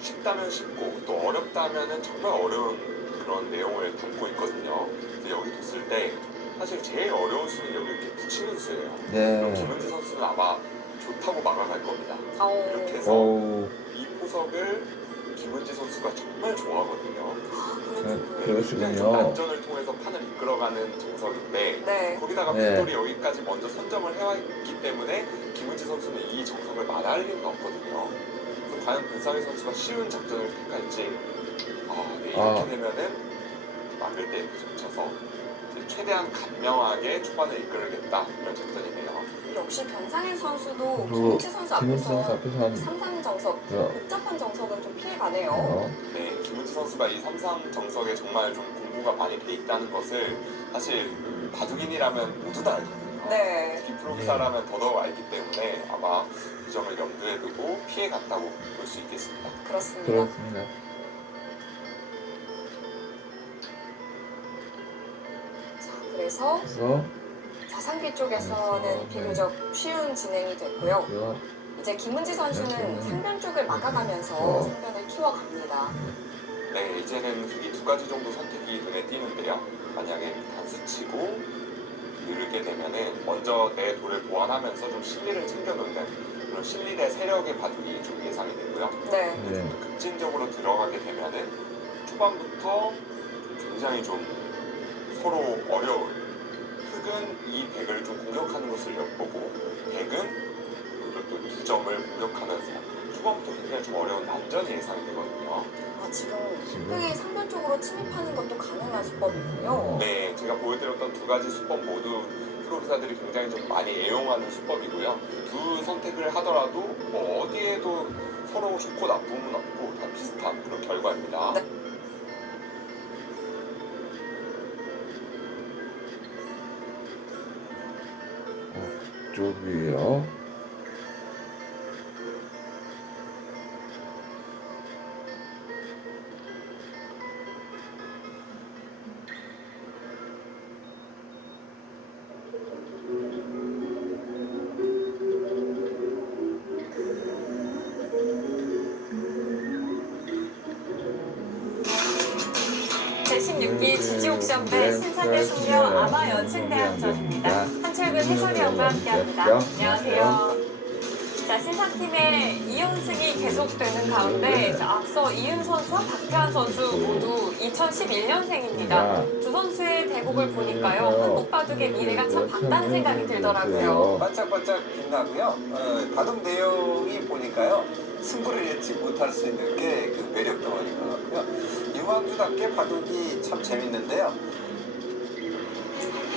쉽다면 쉽고 또 어렵다면 정말 어려운 그런 내용을 담고 있거든요. 근데 여기 뒀을 때 사실 제일 어려운 수는 여기 이렇게 붙이는 수예요. 그럼 김은지 선수는 아마 좋다고 막아갈 겁니다. 이렇게 해서 이 포석을 김은지 선수가 정말 좋아하거든요. 굉장히 좀 난전을 통해서 판을 이끌어가는 정석인데 거기다가 빅돌이 여기까지 먼저 선점을 해왔기 때문에 김은지 선수는 이 정석을 마다할 이유가 없거든요. 그래서 과연 변상일 선수가 쉬운 작전을 택할지 이렇게 되면은 막을 때 붙여서 최대한 간명하게 초반을 이끌겠다 이런 작전이네요. 역시 변상일 선수도 김은지 선수 앞에서 3-3 정석, 복잡한 정석은 좀 피해가네요. 네, 김은지 선수가 이 3-3 정석에 정말 좀 공부가 많이 돼 있다는 것을 사실 바둑인이라면 모두 다 알거든요. 특히 프로기사라면 더더욱 알기 때문에 아마 이 점을 염두에 두고 피해갔다고 볼 수 있겠습니다. 그렇습니다. 그래서 좌상기 쪽에서는 비교적 쉬운 진행이 됐고요. 이제 김은지 선수는 상변 쪽을 막아가면서 상변을 키워갑니다. 네, 이제는 이 두 가지 정도 선택이 눈에 띄는데요. 만약에 단수 치고 누르게 되면은 먼저 내 돌을 보완하면서 좀 실리를 챙겨놓는 그런 실리의 세력의 바둑이 좀 예상이 되고요. 네. 네. 급진적으로 들어가게 되면은 초반부터 굉장히 좀 서로 어려운 흑은 이 백을 좀 공격하는 것을 엿보고 백은 또 2점을 공격하면서 초반부터 굉장히 좀 어려운 난전이 예상이 되거든요. 아, 지금 흑이 상대 쪽으로 침입하는 것도 가능한 수법이군요. 네, 제가 보여드렸던 두 가지 수법 모두 프로기사들이 굉장히 좀 많이 애용하는 수법이고요. 두 선택을 하더라도 뭐 어디에도 서로 좋고 나쁨은 없고 다 비슷한 그런 결과입니다. 네. 쪽이요. 제16기 지지옥션배 신사대 숙녀 아마 연승대항전입니다. 한철근 해설위원과 함께합니다. 안녕하세요. 자, 신사팀의 2연승이 계속되는 가운데 자, 앞서 이은 선수와 박태환 선수 모두 2011년생입니다. 두 선수의 대국을 보니까요. 한국 바둑의 미래가 참 밝다는 생각이 들더라고요. 반짝반짝 빛나고요. 바둑 내용이 보니까요. 승부를 잃지 못할 수 있는 게 그 매력 덩어리인 것 같고요. 유망주답게 바둑이 참 재밌는데요.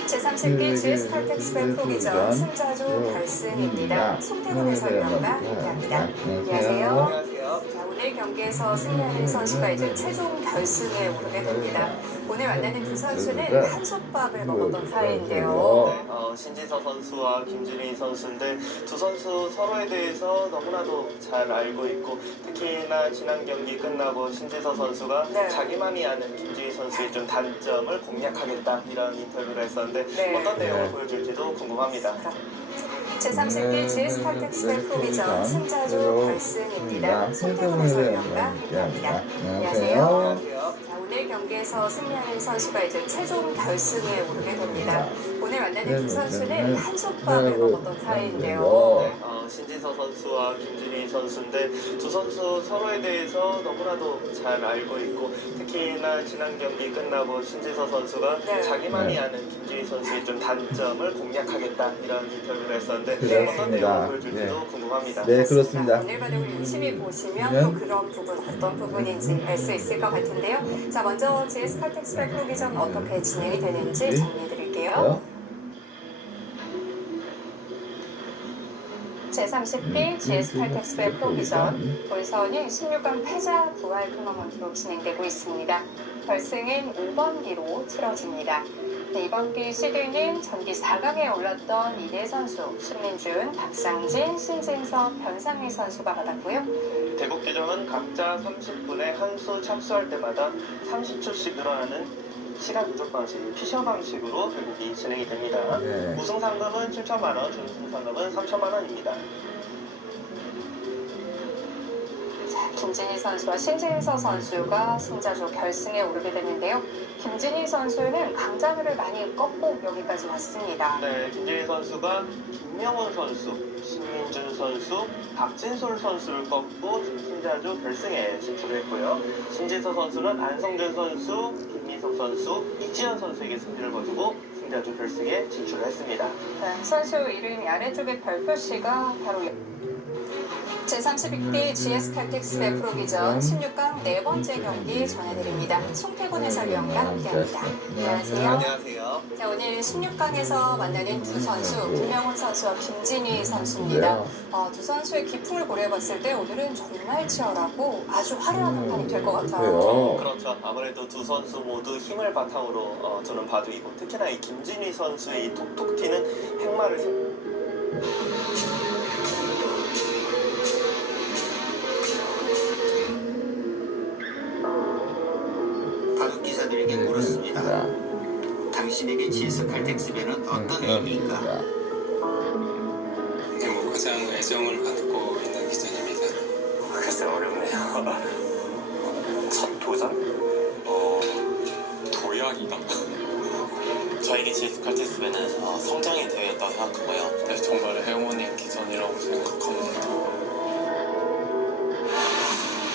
제30기 GS 칼텍스배 프로기전 승자조 결승입니다. 송태곤 해설위원과 함께합니다. 안녕하세요. 안녕하세요. 자, 오늘 경기에서 승리하는 선수가 이제 최종 결승에 오르게 됩니다. 오늘 만나는 두 선수는 한솥밥을 먹었던 사이인데요. 신지서 선수와 김진희 선수인데 두 선수 서로에 대해서 너무나도 잘 알고 있고 특히나 지난 경기 끝나고 신지서 선수가 네. 자기만이 아는 김진희 선수의 좀 단점을 공략하겠다 이런 인터뷰를 했었는데 네. 어떤 내용을 보여줄지도 궁금합니다. 제30기 GS 칼텍스배 프로기전 승자조 결승입니다. 송태곤 해설위원과 함께합니다. 안녕하세요. 자, 오늘 경기에서 승리하는 선수가 이제 최종 결승에 오르게 됩니다. 오늘 만나는 두 선수는 한솥밥을 먹었던 사이인데요. 신지서 선수와 김진희 선수인데 두 선수 서로에 대해서 너무나도 잘 알고 있고 특히나 지난 경기 끝나고 신지서 선수가 네. 자기만이 아는 김진희 선수의 좀 단점을 공략하겠다 이런 인터뷰를 했었는데 그렇습니다. 어떤 내용을 보여줄지도 네. 궁금합니다. 네, 그렇습니다. 오늘 바둑을 유심히 보시면 또 그런 부분 어떤 부분인지 알 수 있을 것 같은데요. 자, 먼저 GS 칼텍스배 프로기전 어떻게 진행이 되는지 정리해드릴게요. 제30기 GS 칼텍스배 프로기전 본선이 16강 패자 부활 토너먼트로 진행되고 있습니다. 결승은 5번기로 치러집니다. 네, 이번 기 시드는 전기 4강에 올랐던 이대 선수, 신민준, 박상진, 신진석, 변상희 선수가 받았고요. 대국 규정은 각자 30분에 한 수 착수할 때마다 30초씩 늘어나는 시간 부족 방식, 피셔 방식으로 대국이 진행이 됩니다. 네. 우승 상금은 7천만 원, 준우승 상금은 3천만 원입니다. 자, 김진희 선수와 신진서 선수가 승자조 결승에 오르게 됐는데요. 김진희 선수는 강자들을 많이 꺾고 여기까지 왔습니다. 네, 김진희 선수가 김명훈 선수, 신민준 선수, 박진솔 선수를 꺾고 승자조 결승에 진출했고요. 신지서 선수는 안성준 선수, 김미석 선수, 이지현 선수에게 승리를 거두고 승자조 결승에 진출했습니다. 네, 선수 이름이 아래쪽에 별표시가 바로 제32기 GS 칼텍스배 프로기전 16강 네 번째 경기 전해드립니다. 송태곤 해설위원과 함께합니다. 안녕하세요. 안녕하세요. 자, 오늘 16강에서 만나는 두 선수, 김명훈 선수와 김진희 선수입니다. 두 선수의 기풍을 고려해봤을 때 오늘은 정말 치열하고 아주 화려한 한 판이 될 것 같아요. 그렇죠. 아무래도 두 선수 모두 힘을 바탕으로 두는 바둑이고 특히나 이 김진희 선수의 이 톡톡 튀는 행마를 바둑 기사들에게 물었습니다. 당신에게 GS 칼텍스배는 어떤 의미인가? 뭐 가장 애정을 갖고 있는 기전입니다. 글쎄 어렵네요. 첫 도전? 도약이다. 저에게 GS 칼텍스배는 성장의 대회였다고 생각하고요. 네, 정말 행운의 기전이라고 생각합니다.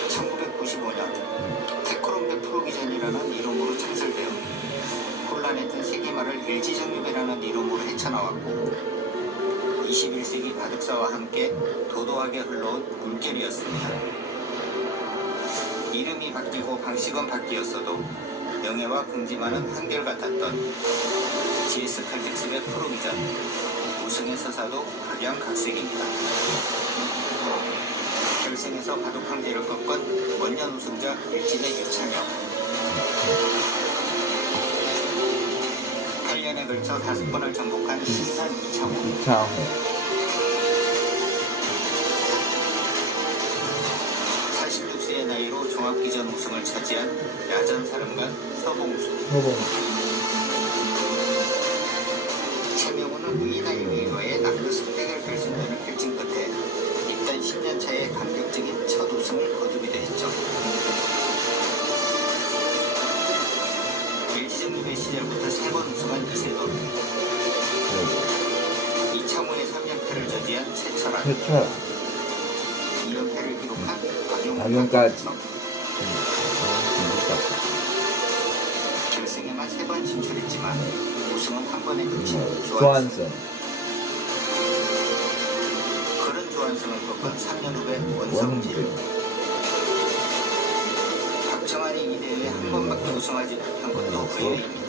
1995년 테크롬배 프로기전이라는 이름으로 창설되어 혼란했던 세계말을 LG정유배라는 이름으로 헤쳐나왔고 21세기 바둑사와 함께 도도하게 흘러온 물결이었습니다. 이름이 바뀌고 방식은 바뀌었어도 명예와 긍지만은 한결같았던 GS 칼텍스배 프로기전 우승의 서사도 각양각색입니다. 결승에서 바둑 황제를 꺾은 원년 우승자 일진의 유창혁 8년에 걸쳐 5번을 정복한 신산 이창호 86세의 나이로 종합기전 우승을 차지한 야전사령관 서봉수 최명호는 의인아 유희와의 남교습 대결 결승전을 펼친 끝에 입단 10년 차의 감격적인 첫 우승을 거두기도 했죠. LG정유배 시절부터 3번 우승한 이세돌 이창호의 3연패를 저지한 최철환 2연패를 기록한 박용까지 결승에만 3번 진출했지만 우승은 한 번에 그친 조한선 그런 조한선을 꺾은 3년 후배 원성진 박정환이 이 대회에 한 번밖에 우승하지 못한 것도 의외입니다.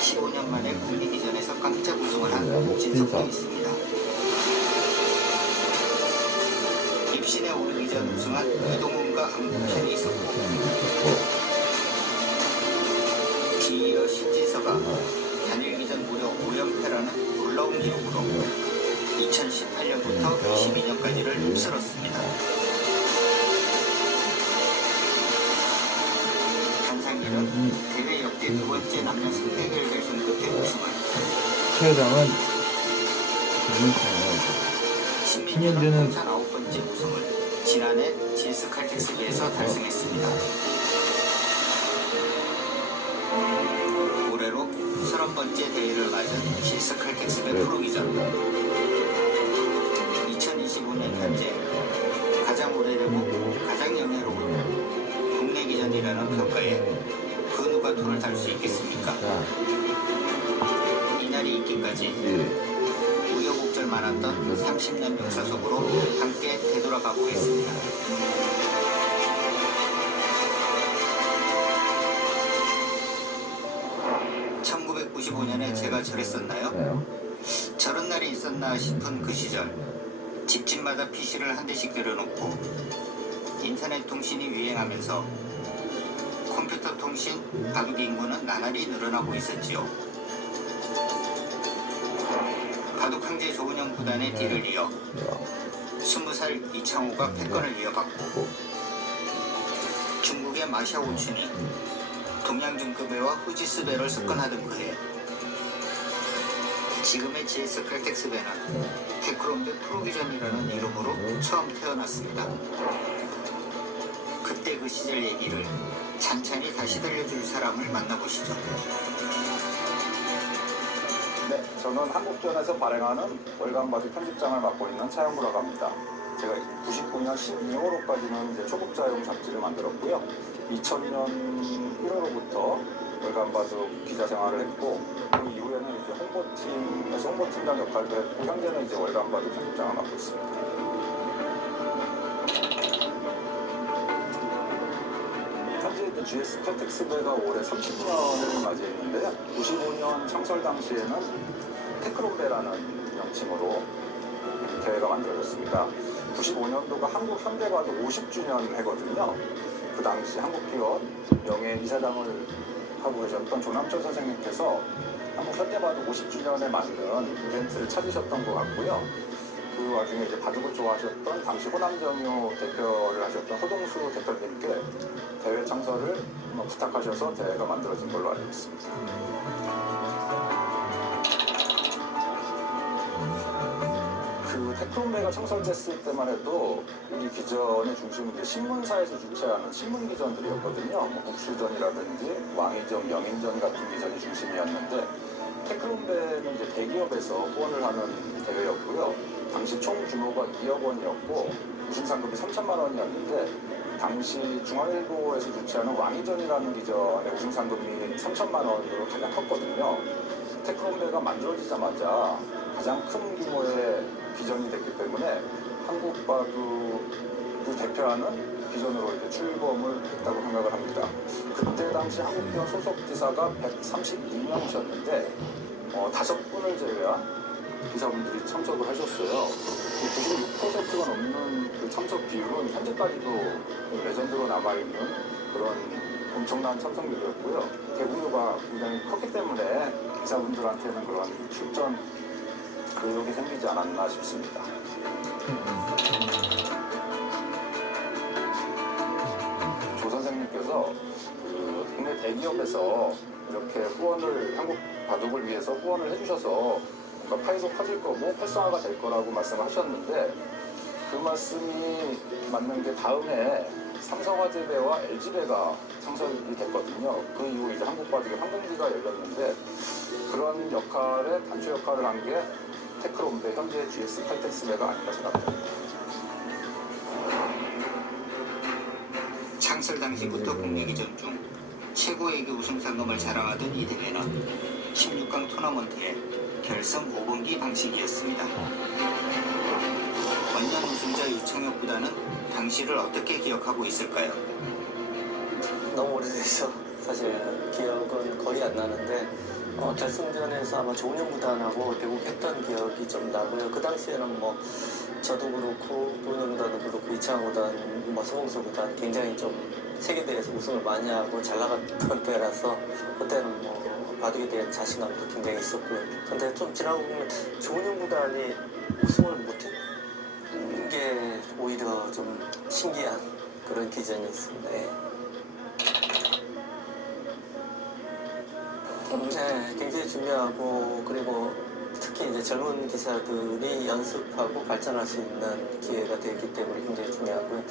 15년 만에 국리기전에서 깜짝 우승을 한 진석도 있습니다. 입신에 오르기 전 우승한 이동훈과 안국현이 있었고 뒤이어 신진서가 단일기전 무려 5연패라는 놀라운 기록으로 2018년부터 22년까지를 휩쓸었습니다. 단상기는 대회 역대 두 번째 남녀 승대결 결승 끝에 우승을 최정은 신민주는 9번째 우승을 지난해 GS 칼텍스배에서 달성했습니다. 올해로 30번째 대회를 맞은 GS 칼텍스배 프로기전 2025년 현재 가장 오래되고 가장 영예로운 국내 기전이라는 평가에 그 누가 손을 달 수 있겠습니까? 이날이 있기까지 우여곡절 많았던 30년 역사 속으로 함께 되돌아가 보겠습니다. (1995년에) 제가 저랬었나요? 저런 날이 있었나 싶은 그 시절 집집마다 PC를 한 대씩 들여놓고 인터넷 통신이 유행하면서 컴퓨터 통신 바둑 인구는 나날이 늘어나고 있었지요. 바둑 황제 조은영 구단의 뒤를 이어 20살 이창호가 패권을 이어받고 중국의 마샤 오춘이 동양중급배와 후지스배를 습관하던 그해 지금의 GS 칼텍스배는 테크롬배 프로기전이라는 이름으로 처음 태어났습니다. 그때 그 시절 얘기를 찬찬히 다시 들려줄 사람을 만나보시죠. 네, 저는 한국전에서 발행하는 월간바둑 편집장을 맡고 있는 차영구라고 합니다. 제가 99년 12월호까지는 이제 초급자용 잡지를 만들었고요. 2002년 1월호부터 월간바둑 기자 생활을 했고, 그 이후에는 이제 홍보팀에서 홍보팀장 역할도 했고, 현재는 이제 월간바둑 편집장을 맡고 있습니다. 현재 이제 GS 칼텍스배가 올해 30주년을 맞이했는데요. 95년 창설 당시에는 테크롬배라는 명칭으로 대회가 만들어졌습니다. 95년도가 한국 현대바둑 50주년 해거든요. 그 당시 한국기원 명예 이사장을 하고 계셨던 조남철 선생님께서 한국 현대바둑 50주년에 맞는 이벤트를 찾으셨던 것 같고요. 그 와중에 이제 바둑을 좋아하셨던 당시 호남정유 대표를 하셨던 허동수 대표님께 대회 창설을 부탁하셔서 대회가 만들어진 걸로 알고 있습니다. 그 테크론배가 창설됐을 때만 해도 우리 기전의 중심은 이제 신문사에서 주최하는 신문 기전들이었거든요. 뭐 국수전이라든지 왕의전, 명인전 같은 기전이 중심이었는데 테크론배는 이제 대기업에서 후원을 하는 대회였고요. 당시 총 규모가 2억 원이었고 우승 상금이 3천만 원이었는데 당시 중앙일보에서 주최하는 왕의전이라는 기전의 우승 상금이 3천만 원으로 가장 컸거든요. 테크론배가 만들어지자마자 가장 큰 규모의 기전이 됐기 때문에 한국 바둑을 대표하는 기전으로 이렇게 출범을 했다고 생각을 합니다. 그때 당시 한국기원 소속 기사가 132명이셨는데 5분을 제외한 기사분들이 참석을 하셨어요. 96%가 넘는 그 참석 비율은 현재까지도 레전드로 남아있는 그런 엄청난 참석률이었고요. 대구가 굉장히 컸기 때문에 기사분들한테는 그런 출전 의욕이 생기지 않았나 싶습니다. 조 선생님께서 그 국내 대기업에서 이렇게 후원을 한국 바둑을 위해서 후원을 해주셔서 뭔가 파이도 커질 거고 활성화가 될 거라고 말씀하셨는데 그 말씀이 맞는 게 다음에 삼성화재배와 LG배가 창설이 됐거든요. 그 이후 이제 한국 바둑의 황금기가 열렸는데 그런 역할에 단초 역할을 한 게 테크론배, 현재 GS 칼텍스배가 아닌가 생각합니다. 창설 당시부터 국내 기전 중 최고의 우승 상금을 자랑하던 이 대회는 16강 토너먼트의 결승 5번기 방식이었습니다. 원년 우승자 유창혁 구단은 당시를 어떻게 기억하고 있을까요? 너무 오래돼서 사실 기억은 거의 안 나는데 결승전에서 아마 조은영 구단하고 대국했던 기억이 좀 나고요. 그 당시에는 뭐 저도 그렇고 조은영 구단도 그렇고 이창호 구단, 뭐 서봉서 구단 굉장히 좀 세계대회에서 우승을 많이 하고 잘 나갔던 때라서 그때는 뭐 바둑에 대한 자신감도 굉장히 있었고요. 근데 좀 지나고 보면 조은영 구단이 우승을 못했던 게 오히려 좀 신기한 그런 기전이었습니다. 네, 굉장히 중요하고 그리고 특히 이제 젊은 기사들이 연습하고 발전할 수 있는 기회가 되기 때문에 굉장히 중요하고요.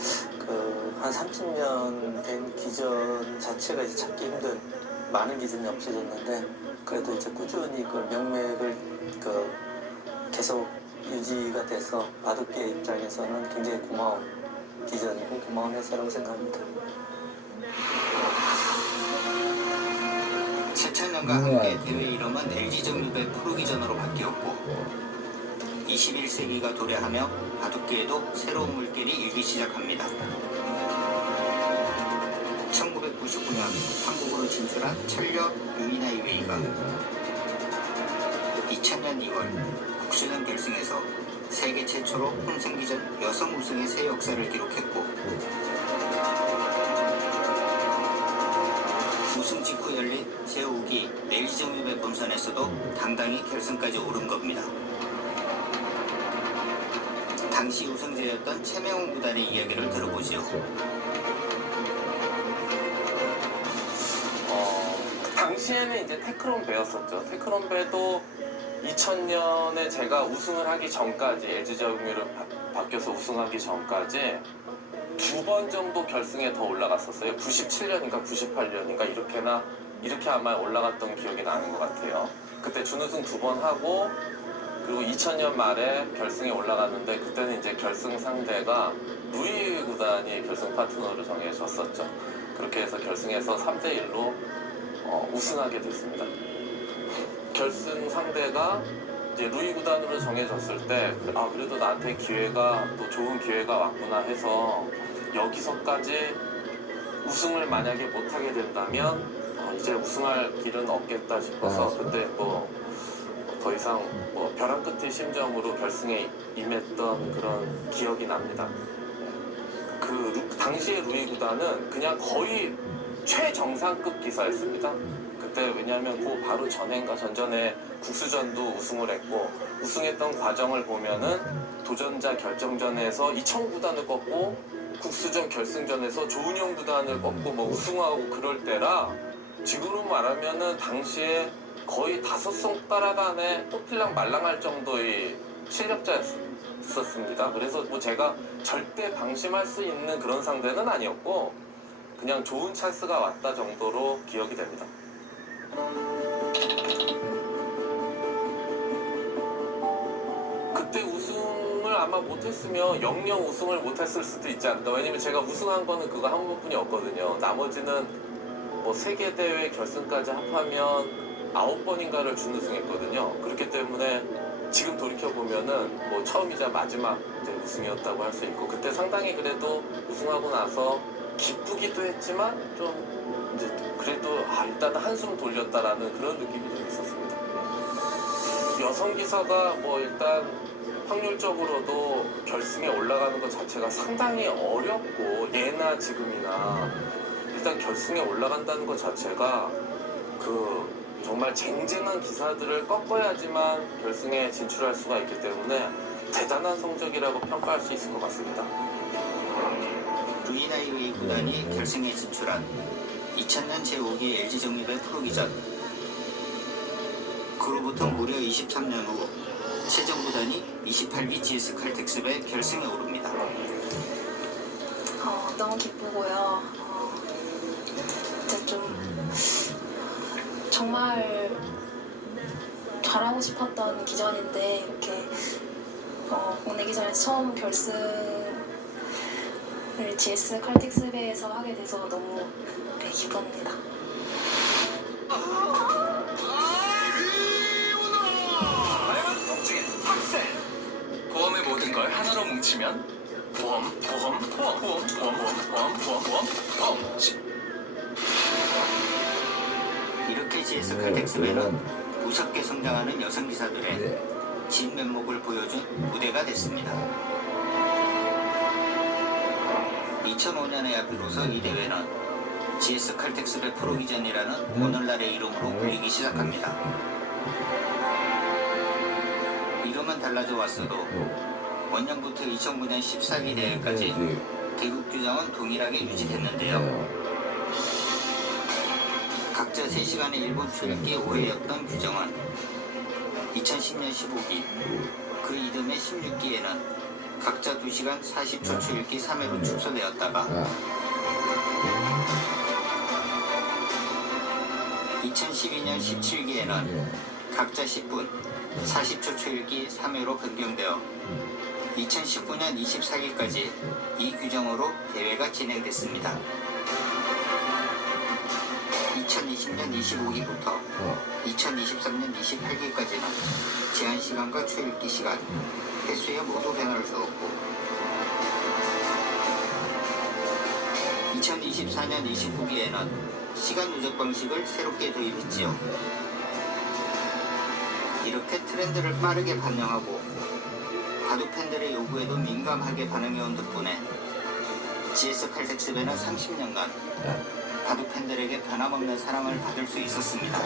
한 30년 된 기전 자체가 이제 찾기 힘든 많은 기전이 없어졌는데 그래도 이제 꾸준히 그 명맥을 계속 유지가 돼서 바둑계 입장에서는 굉장히 고마운 기전이고 고마운 회사라고 생각합니다. 7천년과 함께 대회 이름은 LG정유배 프로기전으로 바뀌었고 21세기가 도래하며 바둑계에도 새로운 물결이 일기 시작합니다. 1999년 한국으로 진출한 철력 유이나이웨이가 2000년 2월 국수전 결승에서 세계 최초로 혼성기전 여성 우승의 새 역사를 기록했고 우승 직후 열린 제5기 LG정유배 본선에서도 당당히 결승까지 오른 겁니다. 당시 우승자였던 최명훈 구단의 이야기를 들어보죠. 당시에는 이제 테크론배였었죠. 테크론배도 2000년에 제가 우승을 하기 전까지 LG정유로 바뀌어서 우승하기 전까지 2번 정도 결승에 더 올라갔었어요. 97년인가 98년인가 이렇게 아마 올라갔던 기억이 나는 것 같아요. 그때 준우승 2번 하고 그리고 2000년 말에 결승에 올라갔는데 그때는 이제 결승 상대가 루이 구단이 결승 파트너로 정해졌었죠. 그렇게 해서 결승에서 3대1로 우승하게 됐습니다. 결승 상대가 이제 루이 구단으로 정해졌을 때 그래도 나한테 또 좋은 기회가 왔구나 해서 여기서까지 우승을 만약에 못하게 된다면 이제 우승할 길은 없겠다 싶어서 그때 더 이상 벼랑 끝의 심정으로 결승에 임했던 그런 기억이 납니다. 당시의 루이 구단은 그냥 거의 최정상급 기사였습니다. 그때 왜냐하면 바로 전해인가 전전에 국수전도 우승을 했고 우승했던 과정을 보면은 도전자 결정전에서 이창호 구단을 꺾고 국수전 결승전에서 조은영 구단을 꺾고 우승하고 그럴 때라 지금으로 말하면은 당시에 거의 5손가락 안에 꽃필랑 말랑할 정도의 실력자였어요. 있었습니다. 그래서 뭐 제가 절대 방심할 수 있는 그런 상대는 아니었고 그냥 좋은 찬스가 왔다 정도로 기억이 됩니다. 그때 우승을 아마 못했으면 영영 우승을 못했을 수도 있지 않을까. 왜냐면 제가 우승한 거는 그거 한 번뿐이었거든요. 나머지는 뭐 세계대회 결승까지 합하면 9번인가를 준우승했거든요. 그렇기 때문에 지금 돌이켜보면은 뭐 처음이자 마지막 이제 우승이었다고 할 수 있고, 그때 상당히 그래도 우승하고 나서 기쁘기도 했지만 좀 이제 그래도 일단 한숨 돌렸다라는 그런 느낌이 좀 있었습니다. 여성 기사가 뭐 일단 확률적으로도 결승에 올라가는 것 자체가 상당히 어렵고, 예나 지금이나 일단 결승에 올라간다는 것 자체가 그 정말 쟁쟁한 기사들을 꺾어야지만 결승에 진출할 수가 있기 때문에 대단한 성적이라고 평가할 수 있을 것 같습니다. V9의 구단이 결승에 진출한 2000년 제5기 LG정립의 프로기전. 그로부터 무려 23년 후 최정 구단이 28기 GS 칼텍스배 결승에 오릅니다. 너무 기쁘고요. 이제 좀 정말 잘하고 싶었던 기전인데 이렇게 국내 기전에서 처음 결승을 GS 칼텍스배에서 하게 돼서 너무 기쁩니다. 보험의 모든 걸 하나로 뭉치면 보험. 이렇게 GS 칼텍스배는 무섭게 성장하는 여성 기사들의 진면목을 보여준 무대가 됐습니다. 2005년에야 비로소 이 대회는 GS 칼텍스배 프로기전이라는 오늘날의 이름으로 불리기 시작합니다. 이름은 달라져 왔어도 원년부터 2009년 14기 대회까지 대국 규정은 동일하게 유지됐는데요. 각자 3시간의 일본 출입기 5회였던 규정은 2010년 15기, 그 이듬해 16기에는 각자 2시간 40초 출입기 3회로 축소되었다가 2012년 17기에는 각자 10분 40초 출입기 3회로 변경되어 2019년 24기까지 이 규정으로 대회가 진행됐습니다. 2020년 25기부터 2023년 28기까지는 제한시간과 출입기 시간, 횟수에 모두 변화를 주었고 2024년 29기에는 시간 누적 방식을 새롭게 도입했지요. 이렇게 트렌드를 빠르게 반영하고 바둑 팬들의 요구에도 민감하게 반응해온 덕분에 GS 칼텍스배는 30년간 바둑 팬들에게 변함없는 사랑을 받을 수 있었습니다.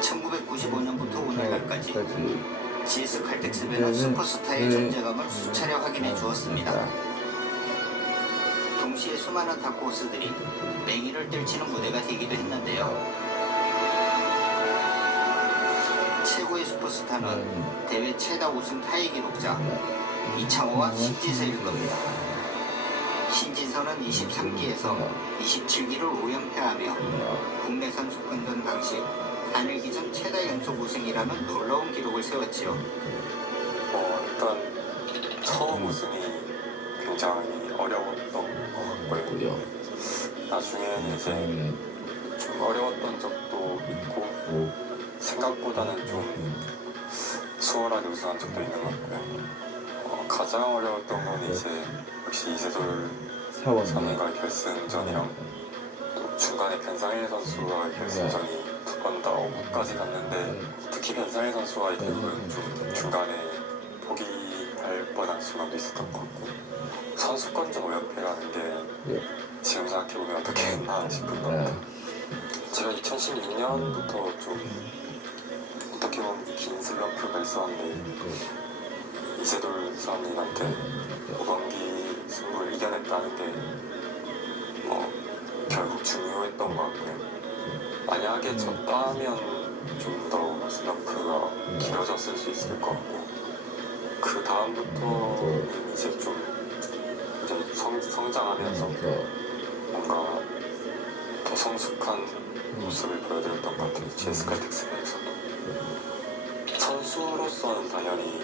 (1995년부터) 오늘날까지 GS 칼텍스배는 슈퍼스타의 존재감을 수차례 확인해 주었습니다. 동시에 수많은 다크호스들이 맹위를 떨치는 무대가 되기도 했는데요. 최고의 슈퍼스타는 대회 최다 우승 타이 기록자 이창호와 신진서일 겁니다. 신진서는 23기에서 27기를 5연패하며 국내 선수권전 당시 단일 기전 최다 연속 우승이라는 놀라운 기록을 세웠지요. 일단 처음 우승이 굉장히 어려웠던 것 같고요. 나중에 이제 좀 어려웠던 적도 있고 생각보다는 좀 수월하게 우승한 적도 있는 것 같고요. 가장 어려웠던 건 이제 역시 이세돌 선수가 결승전이랑 또 중간에 변상일 선수와 결승전이 두 번 다 5구까지 갔는데 특히 변상일 선수와 대부분 좀 중간에 포기할 뻔한 순간도 있었던 것 같고 선수권전 5연패라는 게 지금 생각해보면 어떻게 했나 싶은 것 같아요. 제가 2016년부터 좀 어떻게 보면 긴 슬럼프가 있었는데 이세돌 선수한테 5경기 승부를 이겨냈다는 게 결국 중요했던 것 같고요. 만약에 졌다면 좀 더 스너프가 길어졌을 수 있을 것 같고 그 다음부터는 이제 좀 이제 성장하면서 뭔가 더 성숙한 모습을 보여드렸던 것 같아요. GS 칼텍스 내에서도 선수로서는 당연히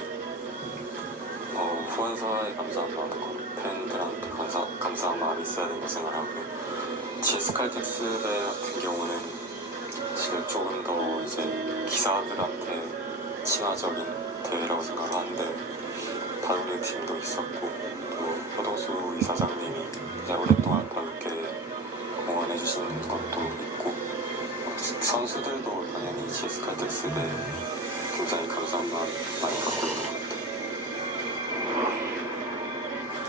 후원사에 감사한 마음과 팬들한테 감사한 마음이 있어야 된다고 생각하고요. GS 칼텍스 대 같은 경우는 사실 조금 더 이제 기사들한테 친화적인 대회라고 생각하는데 다른 팀도 있었고 또 허동수 이사장님이 이제 오랫동안 바둑계 응원해주신 것도 있고 선수들도 당연히 GS 칼텍스에 굉장히 감사한 마음 많이 갖고 있는 것 같아요.